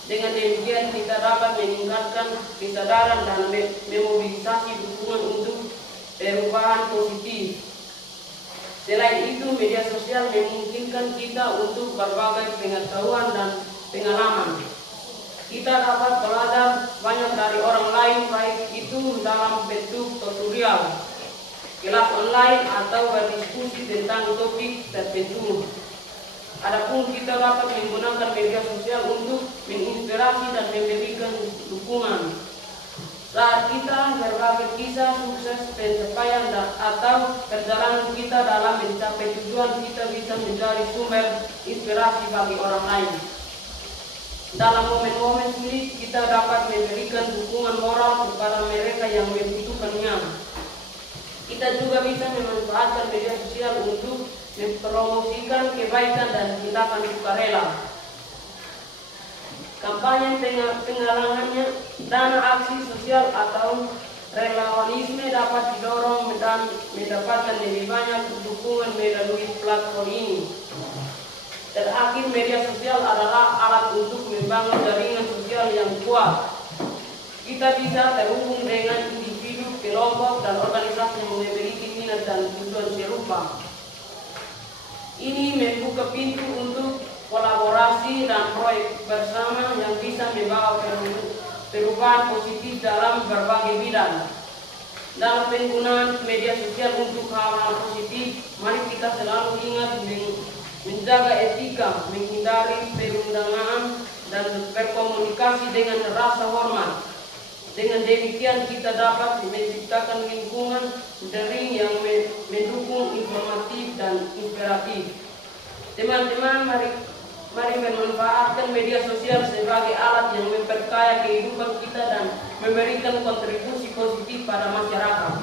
Dengan demikian, kita dapat meningkatkan kesadaran dan memobilisasi dukungan untuk perubahan positif. Selain itu, media sosial memungkinkan kita untuk berbagai pengetahuan dan pengalaman. Kita dapat belajar banyak dari orang lain, baik itu dalam bentuk tutorial, kelas online, atau berdiskusi tentang topik tertentu. Adapun kita dapat menggunakan media sosial untuk menginspirasi dan memberikan dukungan. Saat kita berbagai kisah sukses, pencapaian, atau perjalanan kita dalam mencapai tujuan, kita bisa menjadi sumber inspirasi bagi orang lain. Dalam momen-momen sulit, kita dapat memberikan dukungan moral kepada mereka yang membutuhkannya. Kita juga bisa memanfaatkan media sosial untuk mempromosikan kebaikan dan tindakan sukarela. Kampanye penggalangannya dana aksi sosial atau relawanisme dapat didorong dan mendapatkan lebih banyak dukungan melalui platform ini. Terakhir, media sosial adalah alat untuk membangun jaringan sosial yang kuat. Kita bisa terhubung dengan individu, kelompok, dan organisasi yang memiliki minat dan tujuan serupa. Ini membuka pintu untuk kolaborasi dan proyek bersama yang bisa membawa perubahan positif dalam berbagai bidang. Dalam penggunaan media sosial untuk hal-hal positif, mari kita selalu ingat menjaga etika, menghindari perundangan, dan berkomunikasi dengan rasa hormat. Dengan demikian kita dapat menciptakan lingkungan daring yang mendukung, informatif, dan inspiratif. Teman-teman, mari memanfaatkan media sosial sebagai alat yang memperkaya kehidupan kita dan memberikan kontribusi positif pada masyarakat.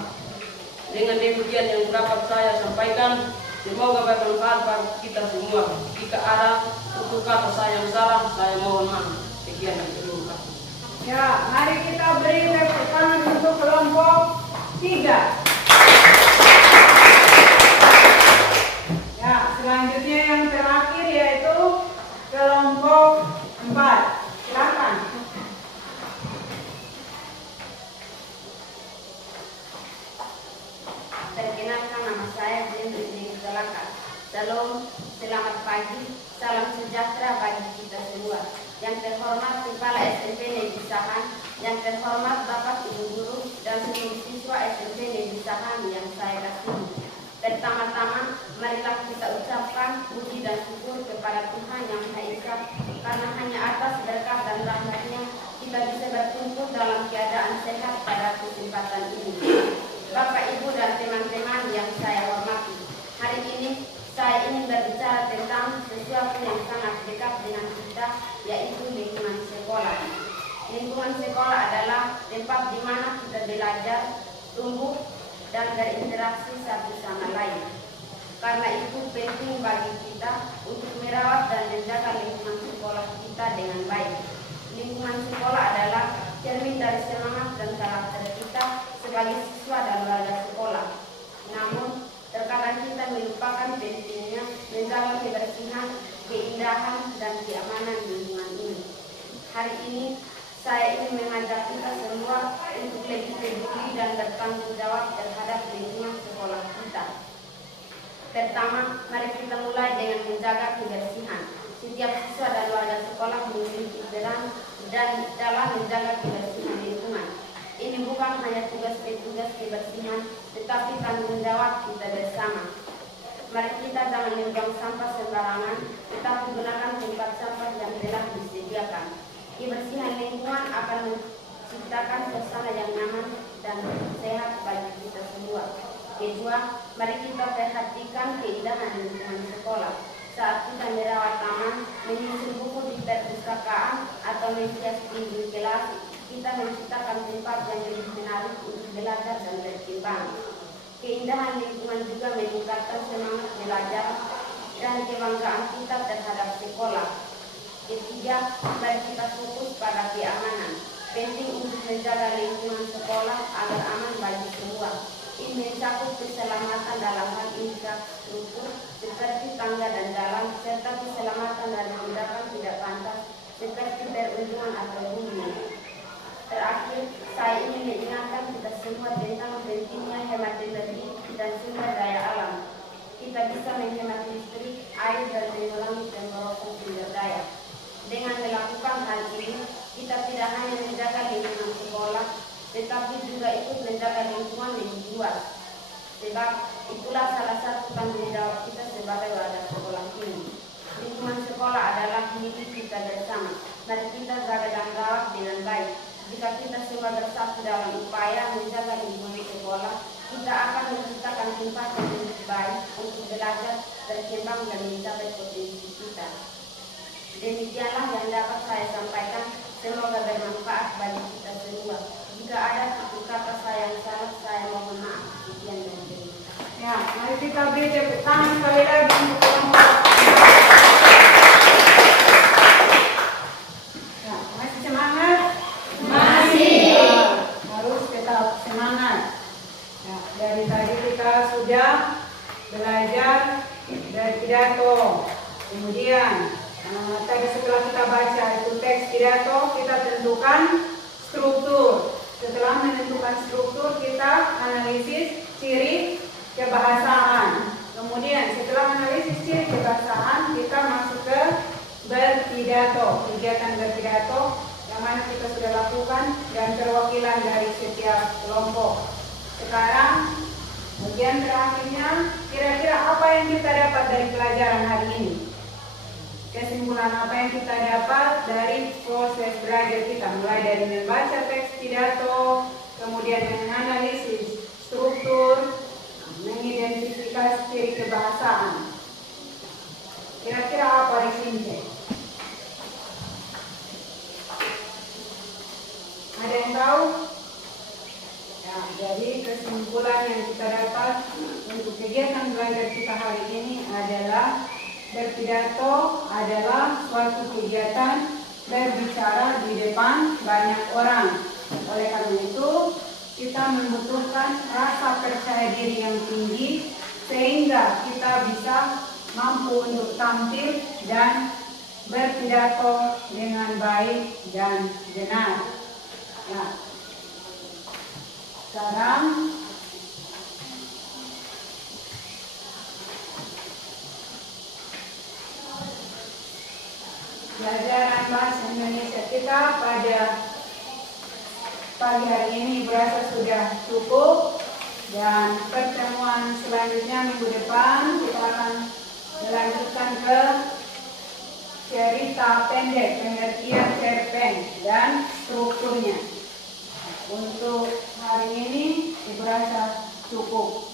Dengan demikian yang dapat saya sampaikan, semoga bermanfaat bagi kita semua. Jika ada tutur kata saya yang salah, saya mohon maaf. Sekian dan terima kasih. Ya, mari kita beri tepuk tangan untuk kelompok 3. Ya, selanjutnya yang terakhir yaitu kelompok 4. Silakan. Perkenalkan, nama saya Jendri Selaka. Salam, selamat pagi, salam sejahtera bagi kita semua. Yang terhormat Kepala SMP Negeri Sahan, yang terhormat Bapak Ibu Guru dan seluruh siswa SMP Negeri Sahan yang saya kasihi. Pertama-tama, marilah kita ucapkan puji dan syukur kepada Tuhan Yang Maha Esa karena hanya atas berkat dan rahmat-Nya kita bisa berkumpul dalam keadaan sehat pada kesempatan ini. Bapak, Ibu, dan teman-teman yang saya hormati, hari ini saya ingin berbicara tentang sesuatu yang sangat dekat dengan kita, yaitu lingkungan sekolah. Lingkungan sekolah adalah tempat di mana kita belajar, tumbuh, dan berinteraksi satu sama lain. Karena itu penting bagi kita untuk merawat dan menjaga lingkungan sekolah kita dengan baik. Lingkungan sekolah adalah cermin dari semangat dan karakter kita sebagai siswa dan warga sekolah. Namun, terkadang kita melupakan pentingnya menjaga kebersihan, keindahan, dan keamanan lingkungan ini. Hari ini, saya ingin mengajak kita semua untuk lebih peduli dan bertanggung jawab terhadap lingkungan sekolah kita. Pertama, mari kita mulai dengan menjaga kebersihan. Setiap siswa dan warga sekolah memiliki peran dan dalam menjaga kebersihan lingkungan. Ini bukan hanya tugas petugas kebersihan, tetapi tanggung jawab kita bersama. Mari kita jangan membuang sampah sembarangan, tetapi gunakan tempat sampah yang telah disediakan. Kebersihan lingkungan akan menciptakan suasana yang nyaman dan sehat bagi kita semua. Kedua, mari kita perhatikan keindahan lingkungan sekolah. Saat kita merawat taman, menyusun buku di perpustakaan, atau menghias dinding kelas, kita menciptakan tempat yang lebih menarik untuk belajar dan berkembang. Keindahan lingkungan juga meningkatkan semangat belajar dan kebanggaan kita terhadap sekolah. Ketiga, mari kita fokus pada keamanan. Penting untuk menjaga lingkungan sekolah agar aman bagi semua. Ini mencakup keselamatan dalam hal infrastruktur seperti tangga dan jalan, serta keselamatan dari tindakan tidak pantas seperti perundungan atau bullying. Terakhir, saya ingin mengingatkan kita semua tentang pentingnya hemat energi dan sumber daya alam. Kita bisa menghemat listrik, air, dan mengurangi pemborosan sumber daya. Dengan melakukan hal ini, kita tidak hanya menjaga lingkungan sekolah, tetapi juga ikut menjaga lingkungan lebih luas. Sebab itulah salah satu tanggung jawab kita sebagai warga sekolah ini. Lingkungan sekolah adalah milik kita bersama. Mari kita jaga dan rawat dengan baik. Jika kita semua bersatu dalam upaya menjaga lingkungan sekolah, kita akan menciptakan tempat yang lebih baik untuk belajar, berkembang, dan mencapai potensi kita. Demikianlah yang dapat saya sampaikan. Semoga bermanfaat bagi kita semua. Jika ada tutur kata saya yang salah, saya mohon maaf. Sekian dan terima kasih. Ya, mari kita beri tepuk tangan sekali lagi untuk kelompok. Ya, masih semangat? Masih. Harus tetap semangat. Ya, dari tadi kita sudah belajar dari pidato. Kemudian tadi setelah kita baca itu teks pidato, kita tentukan struktur. Setelah menentukan struktur, kita analisis ciri kebahasaan. Kemudian setelah analisis ciri kebahasaan, kita masuk ke berpidato, kegiatan berpidato yang mana kita sudah lakukan dan perwakilan dari setiap kelompok. Sekarang bagian terakhirnya, kira-kira apa yang kita dapat dari pelajaran hari ini? Kesimpulan apa yang kita dapat dari proses belajar kita, mulai dari membaca teks pidato, kemudian menganalisis struktur, mengidentifikasi ciri kebahasaan. Kira-kira apa di sini? Ada yang tahu? Ya, jadi kesimpulan yang kita dapat untuk kegiatan belajar kita hari ini adalah berpidato adalah suatu kegiatan berbicara di depan banyak orang. Oleh karena itu, kita membutuhkan rasa percaya diri yang tinggi sehingga kita bisa mampu untuk tampil dan berpidato dengan baik dan benar. Nah, sekarang pelajaran bahasa Indonesia kita pada pagi hari ini berasa sudah cukup, dan pertemuan selanjutnya minggu depan kita akan melanjutkan ke cerita pendek, pengertian cerpen dan strukturnya. Untuk hari ini berasa cukup.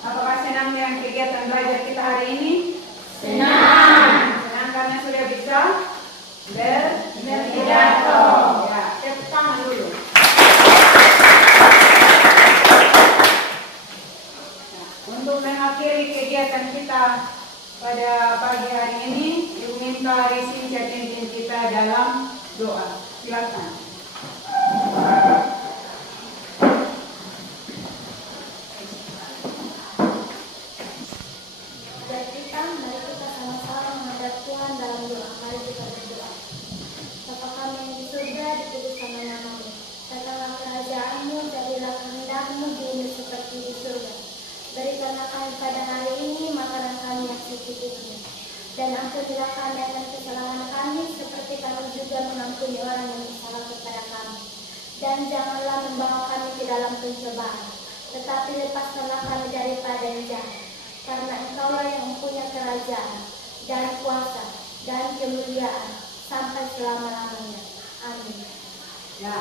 Apakah senang dengan kegiatan belajar kita hari ini? Senang. Karena sudah bisa berpidato. Ya, tepuk tangan dulu. mengakhiri kegiatan kita pada pagi hari ini, Ibu minta Risi pimpin kita dalam doa. Silakan. Mari kita sama-sama menghadap Tuhan dalam doa. Mari kita berdoa. Bapa kami yang di surga, dikuduskan nama-Mu. Datanglah kerajaan-Mu, jadilah kehendak-Mu di bumi seperti di surga. Berikanlah kami pada hari ini makanan kami yang secukupnya. Dan ampunilah kami akan kesalahan kami, seperti kami juga mengampuni orang yang bersalah kepada kami. Dan janganlah membawa kami ke dalam pencobaan, tetapi lepaskanlah kami daripada yang jahat. Karena Engkaulah yang mempunyai kerajaan, dan kuasa, dan kemuliaan, sampai selama-lamanya. Amin. Ya.